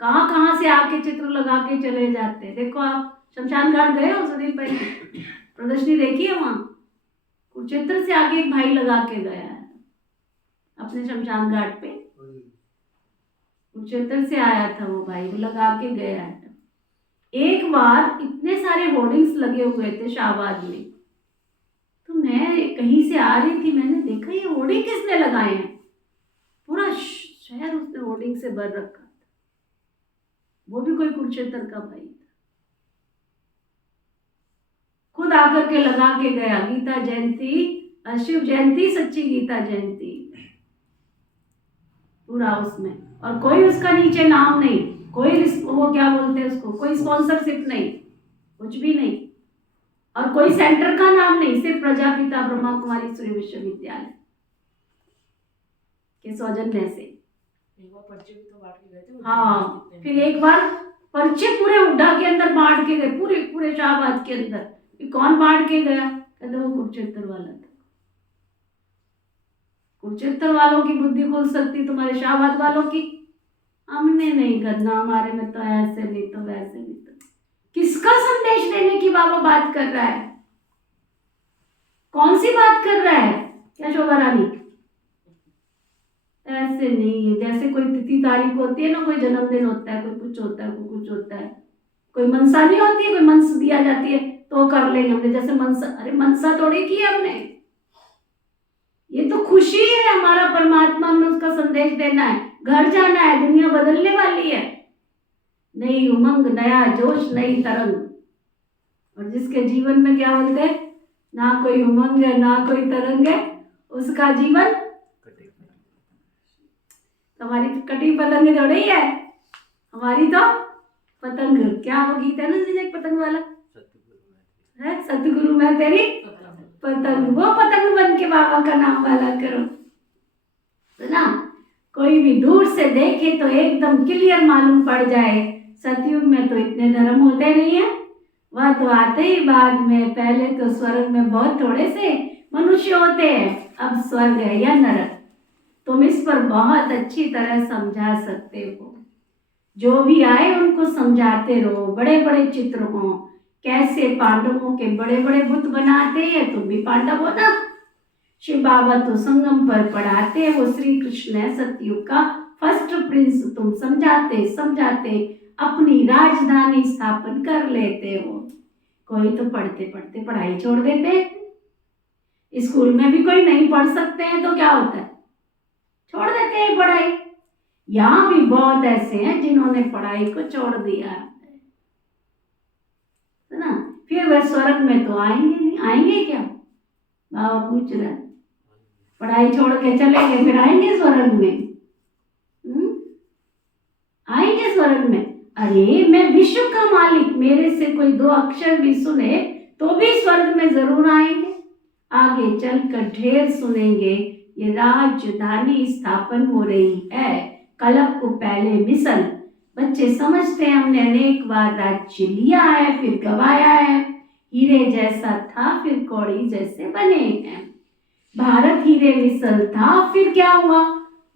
कहाँ कहाँ से आके चित्र लगा के चले जाते हैं। देखो आप शमशान घाट गए हो सुनील भाई? प्रदर्शनी देखी है वहां? कुरुक्षेत्र से आगे एक भाई लगा के गया है अपने शमशान घाट पे। कुरुक्षेत्र से आया था वो भाई, वो लगा के गया है। एक बार इतने सारे होर्डिंग्स लगे हुए थे शाहबाद में, मैं कहीं से आ रही थी, मैंने देखा ये होर्डिंग किसने लगाए हैं, पूरा शहर उसने होर्डिंग से भर रखा था। वो भी कोई कुरुक्षेत्र का भाई था, खुद आकर के लगा के गया, गीता जयंती, शिव जयंती, सच्ची गीता जयंती, पूरा उसमें। और कोई उसका नीचे नाम नहीं, कोई वो क्या बोलते हैं उसको, कोई स्पॉन्सरशिप नहीं, कुछ भी नहीं, और कोई सेंटर का नाम नहीं, सिर्फ प्रजापिता ब्रह्मा कुमारी सूर्य विश्वविद्यालय के सौजन्य से। एक बार पर्चे भी तो बांट के गए थे। हाँ, फिर एक बार पर्चे पूरे उड़ा के अंदर बांट के गए, पूरे पूरे शाहबाद के अंदर। कौन बांट के गया? कहते वो कुरुक्षेत्र वाला था। कुरुक्षेत्र वालों की बुद्धि खुल सकती, तुम्हारे शाहबाद वालों की हमने नहीं करना, हमारे में तो ऐसे नहीं तो वैसे नहीं। तो किसका संदेश देने की बाबा बात कर रहा है? कौन सी बात कर रहा है? क्या शोभा रानी? ऐसे नहीं है, जैसे कोई तिथि तारीख होती है ना, कोई जन्मदिन होता है, कोई कुछ होता है, कोई कुछ होता है, कोई मनसा नहीं होती है, कोई मंस दिया जाती है तो कर लेंगे हमने, जैसे मनसा, अरे मनसा थोड़ी की हमने, ये तो खुशी है हमारा, परमात्मा में उसका संदेश देना है, घर जाना है, दुनिया बदलने वाली है, नई उमंग, नया जोश, नई तरंग। और जिसके जीवन में क्या बोलते हैं, ना कोई उमंग है ना कोई तरंग है, उसका जीवन हमारी कटी पतंग थोड़ी है, हमारी तो पतंग, क्या वो गीत है ना एक पतंग वाला है, सतगुरु मैं तेरी पतंग, वो पतंग बन के बाबा का नाम वाला करो, है ना। कोई भी दूर से देखे तो एकदम क्लियर मालूम पड़ जाए, सतयुग में तो इतने धर्म होते नहीं है, वह तो आते ही बाद में, पहले तो स्वर्ग में बहुत थोड़े से मनुष्य होते हैं, अब स्वर्ग है या नरक, तुम इस पर बहुत अच्छी तरह समझा सकते हो। जो भी आए उनको समझाते रहो, बड़े बड़े चित्र हो, कैसे पांडवों के बड़े बड़े बुत बनाते हैं, तुम भी पांडव हो ना। शिव बाबा तो संगम पर पढ़ाते, वो श्री कृष्ण है सतयुग का फर्स्ट प्रिंस, तुम समझाते समझाते अपनी राजधानी स्थापन कर लेते हो। कोई तो पढ़ते पढ़ते पढ़ाई छोड़ देते, स्कूल में भी कोई नहीं पढ़ सकते हैं तो क्या होता है, छोड़ देते हैं पढ़ाई। यहाँ भी बहुत ऐसे हैं जिन्होंने पढ़ाई को छोड़ दिया है ना। फिर वह स्वर्ग में तो आएंगे नहीं, आएंगे क्या? बाबा पूछ रहे, पढ़ाई छोड़ के चलेंगे फिर आएंगे स्वर्ग में? आएंगे स्वर्ग में? अरे मैं विश्व का मालिक, मेरे से कोई दो अक्षर भी सुने तो भी स्वर्ग में जरूर आएंगे। आगे चलकर ढेर सुनेंगे, ये राजधानी स्थापन हो रही है, कलप को पहले मिसल। बच्चे समझते हैं हमने अनेक बार राज्य लिया है फिर गवाया है, हीरे जैसा था फिर कौड़ी जैसे बने हैं। भारत हीरे मिसल था फिर क्या हुआ?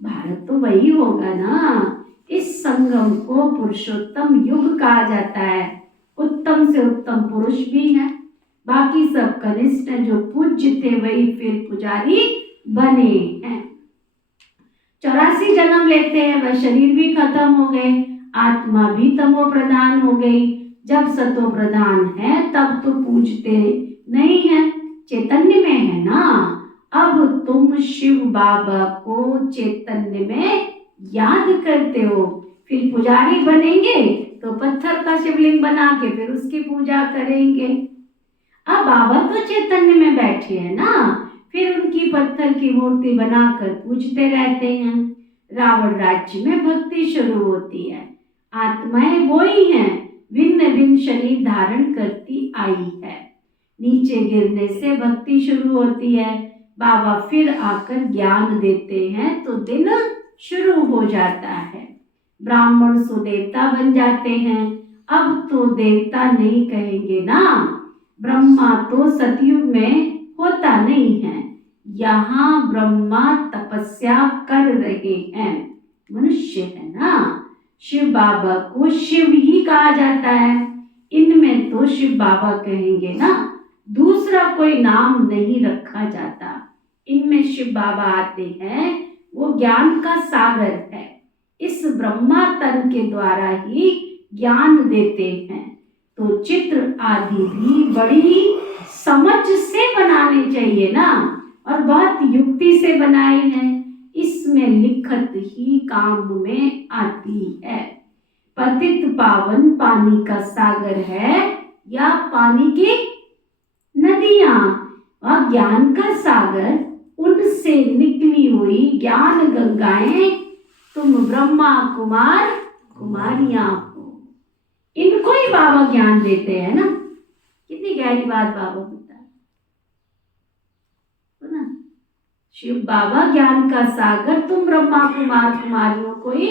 भारत तो वही होगा ना। इस संगम को पुरुषोत्तम युग कहा जाता है। उत्तम से उत्तम पुरुष भी हैं, बाकी सब कनिष्ठ हैं, जो पूज्य थे वही फिर पुजारी बने हैं। 84 जन्म लेते हैं, वह शरीर भी खत्म हो गए, आत्मा भी तमो प्रधान हो गई। जब सतो प्रधान है तब तो पूजते नहीं है, चैतन्य में है ना। अब तुम शिव बाबा को चैतन्य में याद करते हो, फिर पुजारी बनेंगे तो पत्थर का शिवलिंग बना के फिर उसकी पूजा करेंगे। अब बाबा तो चैतन्य में बैठे हैं ना, फिर उनकी पत्थर की मूर्ति बनाकर पूजते रहते हैं। रावण राज्य में भक्ति शुरू होती है, आत्माएं वो ही हैं, भिन्न भिन्न शरीर धारण करती आई है। नीचे गिरने से भक्ति शुरू होती है, बाबा फिर आकर ज्ञान देते हैं तो दिन शुरू हो जाता है। ब्राह्मण सो देवता बन जाते हैं, अब तो देवता नहीं कहेंगे ना। ब्रह्मा तो सतयुग में होता नहीं है, यहाँ ब्रह्मा तपस्या कर रहे हैं, मनुष्य है ना। शिव बाबा को शिव ही कहा जाता है, इनमें तो शिव बाबा कहेंगे ना, दूसरा कोई नाम नहीं रखा जाता। इनमें शिव बाबा आते हैं, वो ज्ञान का सागर है, इस ब्रह्मा तन के द्वारा ही ज्ञान देते हैं। तो चित्र आदि भी बड़ी समझ से बनाने चाहिए ना, और बहुत युक्ति से बनाए हैं। इसमें लिखत ही काम में आती है। पतित पावन पानी का सागर है या पानी की नदियां, और ज्ञान का सागर उनसे निकली हुई ज्ञान गंगाएं। तुम ब्रह्मा कुमार कुमारियां हो। इनको ही बाबा ज्ञान देते हैं ना। कितनी गहरी बात बाबा बता ना। शिव बाबा ज्ञान का सागर, तुम ब्रह्मा कुमार कुमारियों को ही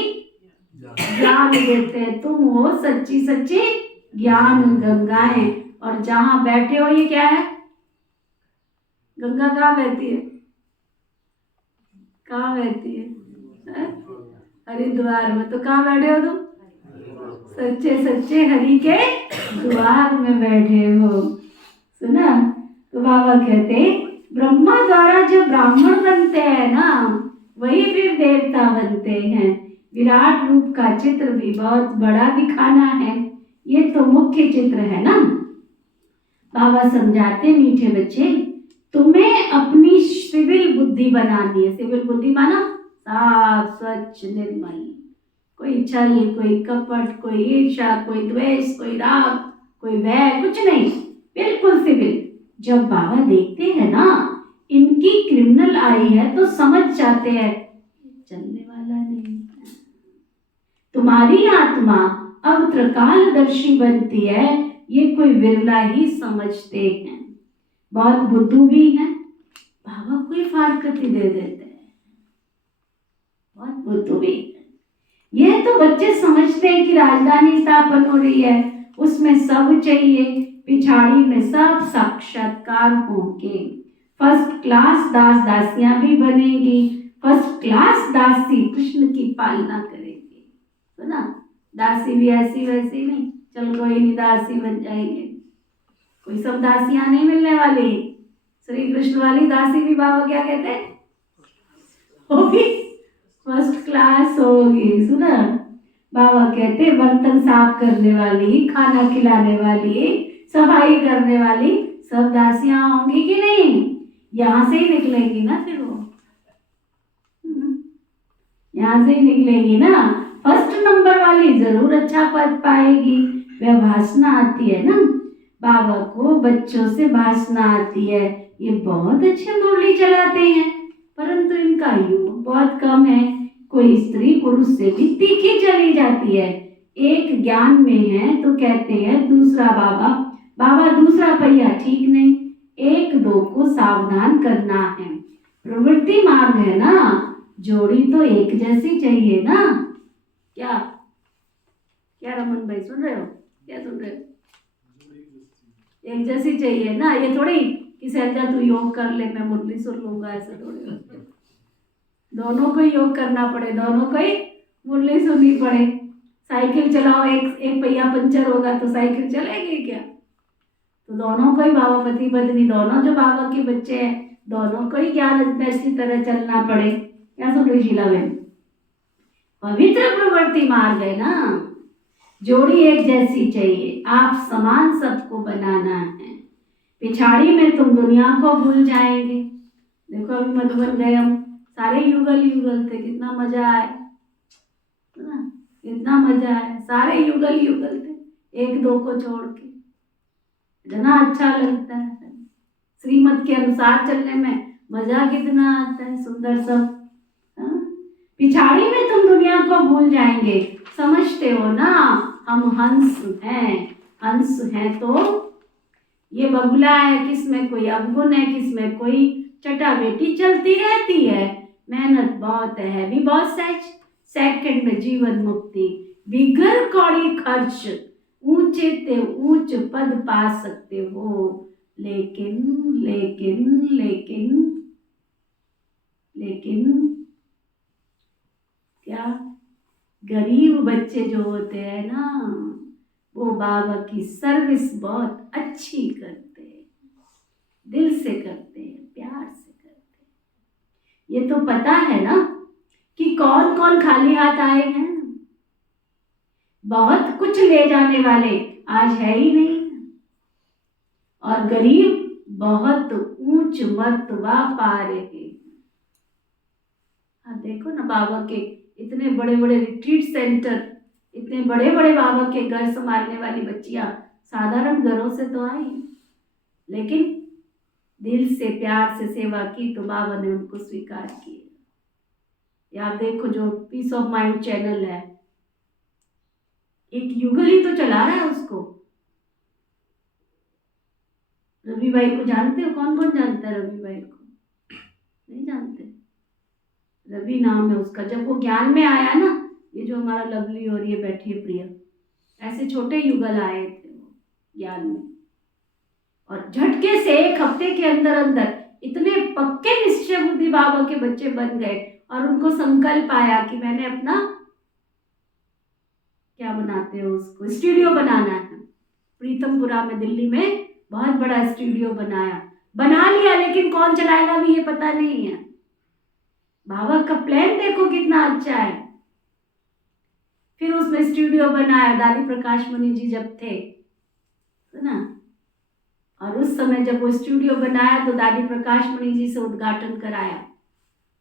ज्ञान देते हैं। तुम हो सच्ची सच्ची ज्ञान गंगाएं। और जहां बैठे हो ये क्या है? गंगा कहाँ बहती है? कहाँ बहती है? हरिद्वार में। तो कहाँ बैठे हो तुम? सच्चे सच्चे हरि के द्वार में बैठे हो। सुना? तो बाबा कहते ब्रह्मा द्वारा जो ब्राह्मण बनते हैं ना, वही फिर देवता बनते हैं। विराट रूप का चित्र भी बहुत बड़ा दिखाना है, ये तो मुख्य चित्र है ना। बाबा समझाते मीठे बच्चे, तुम्हें अपनी सिविल बुद्धि बनानी है। सिविल बुद्धि माना साफ स्वच्छ निर्मल। कोई छल, कोई कपट, कोई ईर्ष्या, कोई द्वेष, कोई राग, कोई भय, कुछ नहीं, बिल्कुल सिविल। जब बाबा देखते हैं ना इनकी क्रिमिनल आई है तो समझ जाते हैं चलने वाला नहीं। तुम्हारी आत्मा अब त्रिकालदर्शी बनती है, ये कोई विरला ही समझते हैं। बहुत बुद्धू भी हैं, बाबा कोई फारकती दे देते हैं। बहुत बुद्धू भी हैं। यह तो बच्चे समझते हैं कि राजधानी स्थापन हो रही है, उसमें सब चाहिए, पिछाड़ी में सब साक्षात्कार होंगे। फर्स्ट क्लास दास दासियां भी बनेंगी। फर्स्ट क्लास दासी कृष्ण की पालना करेंगी। तो ना, दासी भी ऐसी वैसी नहीं, चल कोई नहीं दासी बन जाएंगे। कोई सब दासियां नहीं मिलने वाली। श्री कृष्ण वाली दासी भी बाबा क्या कहते हैं? होगी फर्स्ट क्लास होगी। सुना? बाबा कहते बर्तन साफ करने वाली, खाना खिलाने वाली, सफाई करने वाली सब दासियां होंगी कि नहीं? यहाँ से ही निकलेंगी ना फिर वो, यहाँ से ही निकलेंगी ना। फर्स्ट नंबर वाली जरूर अच्छा पद पाएगी। वह भाषण आती है ना, बाबा को बच्चों से भाषण आती है। ये बहुत अच्छे मुरली चलाते हैं, परंतु इनका योग बहुत कम है। कोई स्त्री पुरुष से भी तीखी चली जाती है। एक ज्ञान में है तो कहते हैं दूसरा बाबा दूसरा पहिया ठीक नहीं। एक दो को सावधान करना है। प्रवृत्ति मार्ग है ना, जोड़ी तो एक जैसी चाहिए ना। क्या क्या रमन भाई सुन रहे हो? क्या सुन रहे हो? एक जैसी चाहिए ना। ये थोड़ी कि सहजा तू योग कर ले मैं मुरली सुन लूंगा, ऐसा थोड़ी। दोनों को योग करना पड़े, दोनों को ही मुरली सुननी पड़े। साइकिल चलाओ, एक पहिया पंचर होगा तो साइकिल चलेगी क्या? तो दोनों को ही बाबा पति पत्नी दोनों जो बाबा के बच्चे हैं, दोनों को ही ज्ञान ऐसी तरह चलना पड़े। क्या सुन रही शीला बहन? पवित्र प्रवृत्ति मार्ग है ना, जोड़ी एक जैसी चाहिए। आप समान सबको बनाना है। पिछाड़ी में तुम दुनिया को भूल जाएंगे। देखो अभी मधुबन गए हम, सारे युगल युगल थे, कितना मजा आया ना, कितना मजा आया। सारे युगल युगल थे, एक दो को छोड़ के। इतना अच्छा लगता है। श्रीमत के अनुसार चलने में मजा कितना आता है, सुंदर सब। पिछाड़ी में तुम दुनिया को भूल जाएंगे। समझते हो ना, हम हंस हैं। हंस हैं तो ये बगुला है, किसमें कोई अवगुण है, किसमें कोई चटा बेटी चलती रहती है। मेहनत बहुत है भी बहुत सहज, सेकंड में जीवन मुक्ति, बिगर कौड़ी खर्च ऊंचे ते ऊंच पद पा सकते हो। लेकिन लेकिन लेकिन लेकिन क्या, गरीब बच्चे जो होते हैं ना, वो बाबा की सर्विस बहुत अच्छी करते हैं, दिल से करते हैं, प्यार से करते हैं। ये तो पता है ना कि कौन कौन खाली हाथ आए हैं। बहुत कुछ ले जाने वाले आज है ही नहीं, और गरीब बहुत ऊंच मर्तबा पा रहे हैं। हाँ देखो ना, बाबा के इतने बड़े बड़े रिट्रीट सेंटर, इतने बड़े बड़े बाबा के घर संभालने वाली बच्चियां साधारण घरों से तो आई, लेकिन दिल से प्यार से सेवा की तो बाबा ने उनको स्वीकार किया। आप देखो जो पीस ऑफ माइंड चैनल है, एक युगल ही तो चला रहा है उसको। रवि भाई को जानते हो? कौन कौन जानता है रवि भाई को? नहीं जानते? रवि नाम है उसका। जब वो ज्ञान में आया ना, ये जो हमारा लवली और ये बैठी है प्रिया, ऐसे छोटे युगल आए थे वो ज्ञान में, और झटके से एक हफ्ते के अंदर अंदर इतने पक्के निश्चय बुद्धि बाबा के बच्चे बन गए, और उनको संकल्प आया कि मैंने अपना क्या बनाते हो उसको, स्टूडियो बनाना है। प्रीतमपुरा में, दिल्ली में बहुत बड़ा स्टूडियो बना लिया, लेकिन कौन चलाएगा अभी ये पता नहीं है। बाबा का प्लान देखो कितना अच्छा है। फिर उसमें स्टूडियो बनाया, दादी प्रकाश मुनि जी जब थे, है ना, और उस समय जब वो स्टूडियो बनाया तो दादी प्रकाश मुनि जी से उद्घाटन कराया।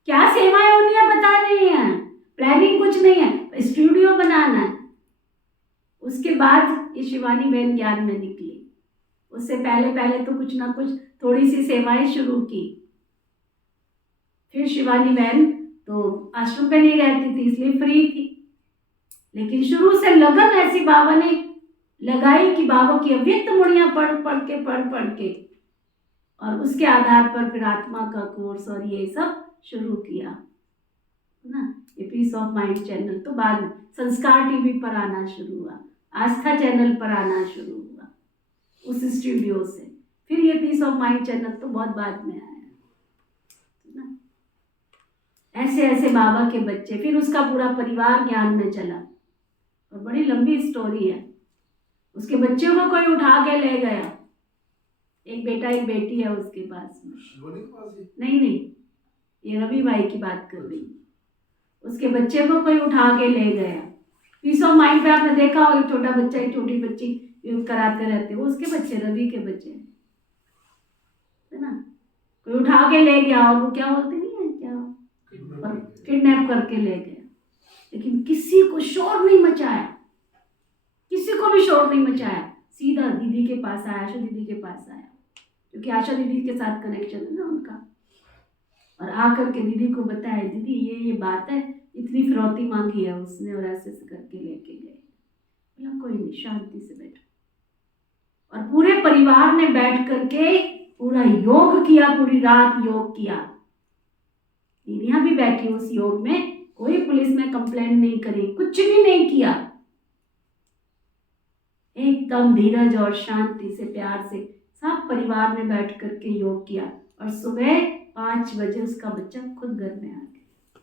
क्या सेवाएं होनी है पता नहीं है, प्लानिंग कुछ नहीं है, स्टूडियो बनाना है। उसके बाद ये शिवानी बहन ज्ञान में निकली। उससे पहले पहले तो कुछ ना कुछ थोड़ी सी सेवाएं शुरू की। फिर शिवानी बहन तो आश्रम पे नहीं रहती थी, इसलिए फ्री थी, लेकिन शुरू से लगन ऐसी बाबा ने लगाई कि बाबा की अव्यक्त मुड़ियां पढ़ के, और उसके आधार पर फिर आत्मा का कोर्स और ये सब शुरू किया, है ना। ये पीस ऑफ माइंड चैनल तो बाद में संस्कार टीवी पर आना शुरू हुआ, आस्था चैनल पर आना शुरू हुआ उस स्टूडियो से। फिर ये पीस ऑफ माइंड चैनल तो बहुत बाद में आया, है ना। ऐसे ऐसे बाबा के बच्चे, फिर उसका पूरा परिवार ज्ञान में चला, और बड़ी लंबी स्टोरी है। उसके बच्चों को कोई उठा के ले गया, एक बेटा एक बेटी है उसके पास में। नहीं, ये रवि भाई की बात कर रही। उसके बच्चे को कोई उठा के ले गया। पीस ऑफ माइंड पे आपने देखा होगा, छोटा बच्चा एक छोटी बच्ची योग कराते रहते, वो उसके बच्चे, रवि के बच्चे, है ना। कोई उठा के ले गया, और वो क्या बोलते नहीं है, क्या किडनैप करके ले गया, लेकिन किसी को शोर नहीं मचाया, किसी को भी शोर नहीं मचाया। सीधा दीदी के पास आया, आशा दीदी के पास आया, क्योंकि आशा दीदी के साथ कनेक्शन है ना उनका, और आकर के दीदी को बताया, दीदी ये बात है, इतनी फिरौती मांगी है उसने, और ऐसे करके लेके गए। बोला कोई नहीं, शांति से बैठो। और पूरे परिवार ने बैठ करके पूरा योग किया, पूरी रात योग किया। दीदियां भी बैठी उस योग में, कोई पुलिस में कंप्लेंट नहीं करी, कुछ भी नहीं किया, एकदम धीरज और शांति से, प्यार से सब परिवार ने बैठ करके योग किया। और सुबह 5 बजे उसका बच्चा खुद घर में आ गया।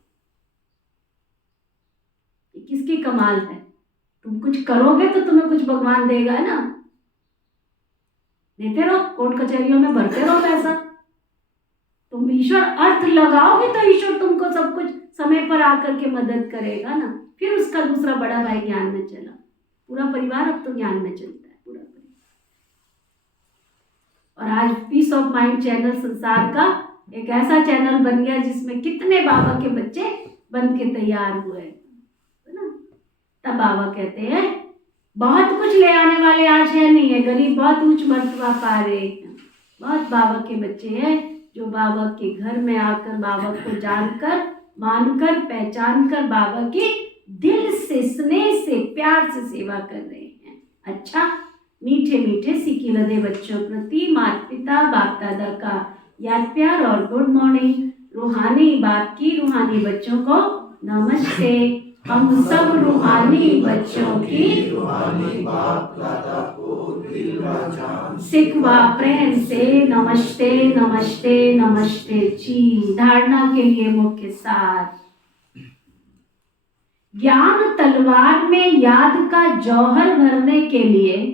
ये किसकी कमाल है? तुम कुछ करोगे तो तुम्हें कुछ भगवान देगा ना। देते रहो, कोर्ट कचहरियों में भरते रहो पैसा, तुम ईश्वर अर्थ लगाओगे तो ईश्वर तुमको सब कुछ समय पर आकर के मदद करेगा ना। फिर उसका दूसरा बड़ा भाई ज्ञान में चला, पूरा परिवार अब तो ज्ञान में चलता है, पूरा परिवार। और आज पीस ऑफ माइंड चैनल संसार का एक ऐसा चैनल बन गया जिसमें कितने बाबा के बच्चे बन के तैयार हुए, है ना। तब बाबा कहते हैं बहुत कुछ ले आने वाले आज है नहीं है, गरीब बहुत उच्च मर्तबा पा रहे हैं। बहुत बाबा के बच्चे हैं जो बाबा के घर में आकर बाबा को जानकर, मानकर, पहचान कर बाबा की दिल से, स्नेह से, प्यार से सेवा कर रहे हैं। अच्छा, मीठे मीठे सीखी लदे बच्चों प्रति माता पिता बाप दादा का याद प्यार और गुड मॉर्निंग। रूहानी बाप की रूहानी बच्चों को नमस्ते। हम सब रूहानी बच्चों की रूहानी बाप दादा को दिल व जान सिखवा प्रेम से नमस्ते नमस्ते नमस्ते जी। धारणा के लिए मुख्य सार, ज्ञान तलवार में याद का जौहर भरने के लिए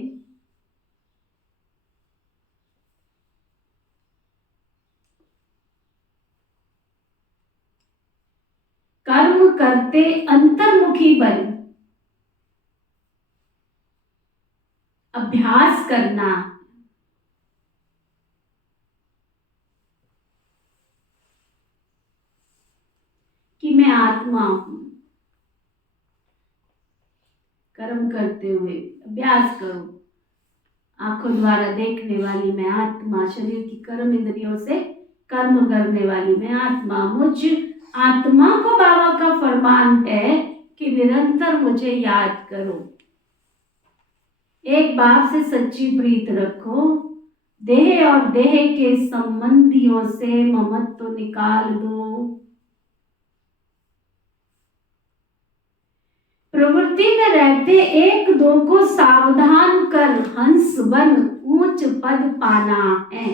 कर्म करते अंतर्मुखी बन अभ्यास करना। कि मैं आत्मा हूँ। कर्म करते हुए अभ्यास करो। आंखों द्वारा देखने वाली मैं आत्मा, शरीर की कर्म इंद्रियों से कर्म करने वाली मैं आत्मा। मुझ आत्मा को बाबा का फरमान है कि निरंतर मुझे याद करो। एक बाप से सच्ची प्रीत रखो। देह और देह के संबंधियों से ममत्व निकाल दो। प्रवृत्ति में रहते एक दो को सावधान कर हंस बन ऊंच पद पाना है।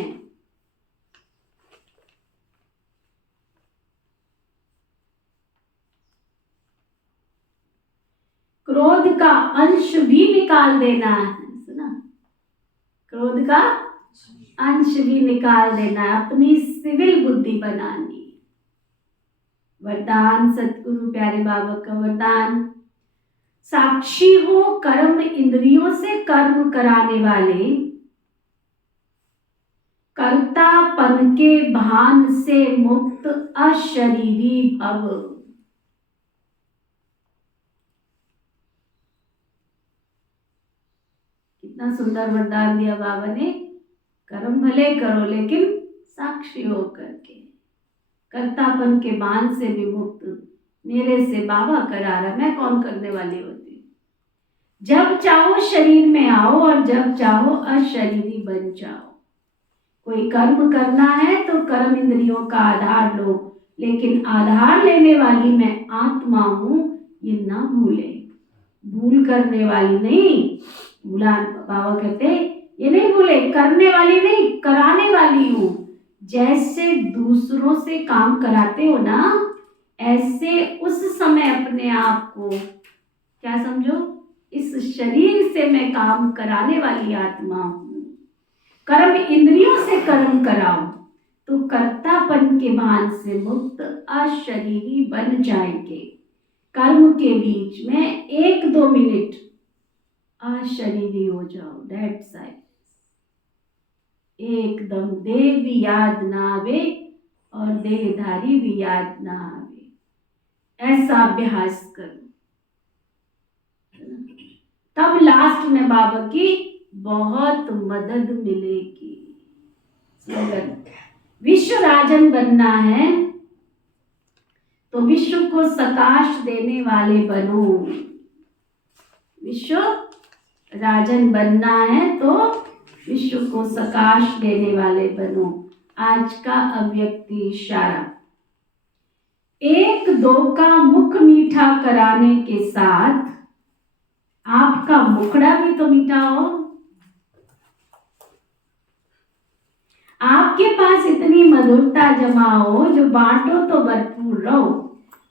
क्रोध का अंश भी निकाल देना है। सुना? क्रोध का अंश भी निकाल देना है, अपनी सिविल बुद्धि बनानी। वरदान सतगुरु प्यारे बाबा का वरदान, साक्षी हो कर्म इंद्रियों से कर्म कराने वाले, कर्तापन के भान से मुक्त अशरीरी भव। कितना सुंदर वरदान दिया बाबा ने। कर्म भले करो लेकिन साक्षी हो करके, कर्तापन के भान से भी मुक्त। मेरे से बाबा करा रहा, मैं कौन करने वाली होती हूँ। जब चाहो शरीर में आओ और जब चाहो अशरीरी बन जाओ। कोई कर्म करना है तो कर्म इंद्रियों का आधार लो, लेकिन आधार लेने वाली मैं आत्मा हूं ये ना भूले। भूल करने वाली नहीं, भूला बाबा कहते ये नहीं भूले, करने वाली नहीं कराने वाली हूं। जैसे दूसरों से काम कराते हो ना, ऐसे उस समय अपने आप को क्या समझो, इस शरीर से मैं काम कराने वाली आत्मा हूं। कर्म इंद्रियों से कर्म कराओ तो कर्तापन के भान से मुक्त अशरीरी बन जाएंगे। कर्म के बीच में 1-2 मिनट अशरीरी हो जाओ, डेड साइलेंस। एकदम देह भी याद ना आवे और देहधारी भी याद ना आवे, ऐसा अभ्यास करो। तब लास्ट में बाबा की बहुत मदद मिलेगी। स्लोगन, विश्व राजन बनना है तो विश्व को सकाश देने वाले बनो। विश्व राजन बनना है तो विश्व को सकाश देने वाले बनो। आज का अव्यक्ति इशारा, 1-2 का मुख मीठा कराने के साथ आपका मुखड़ा भी तो मीठा हो। आपके पास इतनी मधुरता जमा हो जो बांटो तो भरपूर रहो,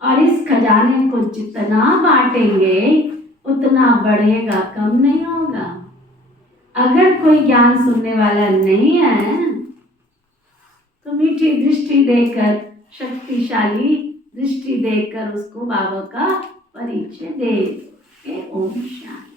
और इस खजाने को जितना बांटेंगे उतना बढ़ेगा, कम नहीं होगा। अगर कोई ज्ञान सुनने वाला नहीं है तो मीठी दृष्टि देकर, शक्तिशाली दृष्टि देकर उसको बाबा का परिचय दे। ओम शांति।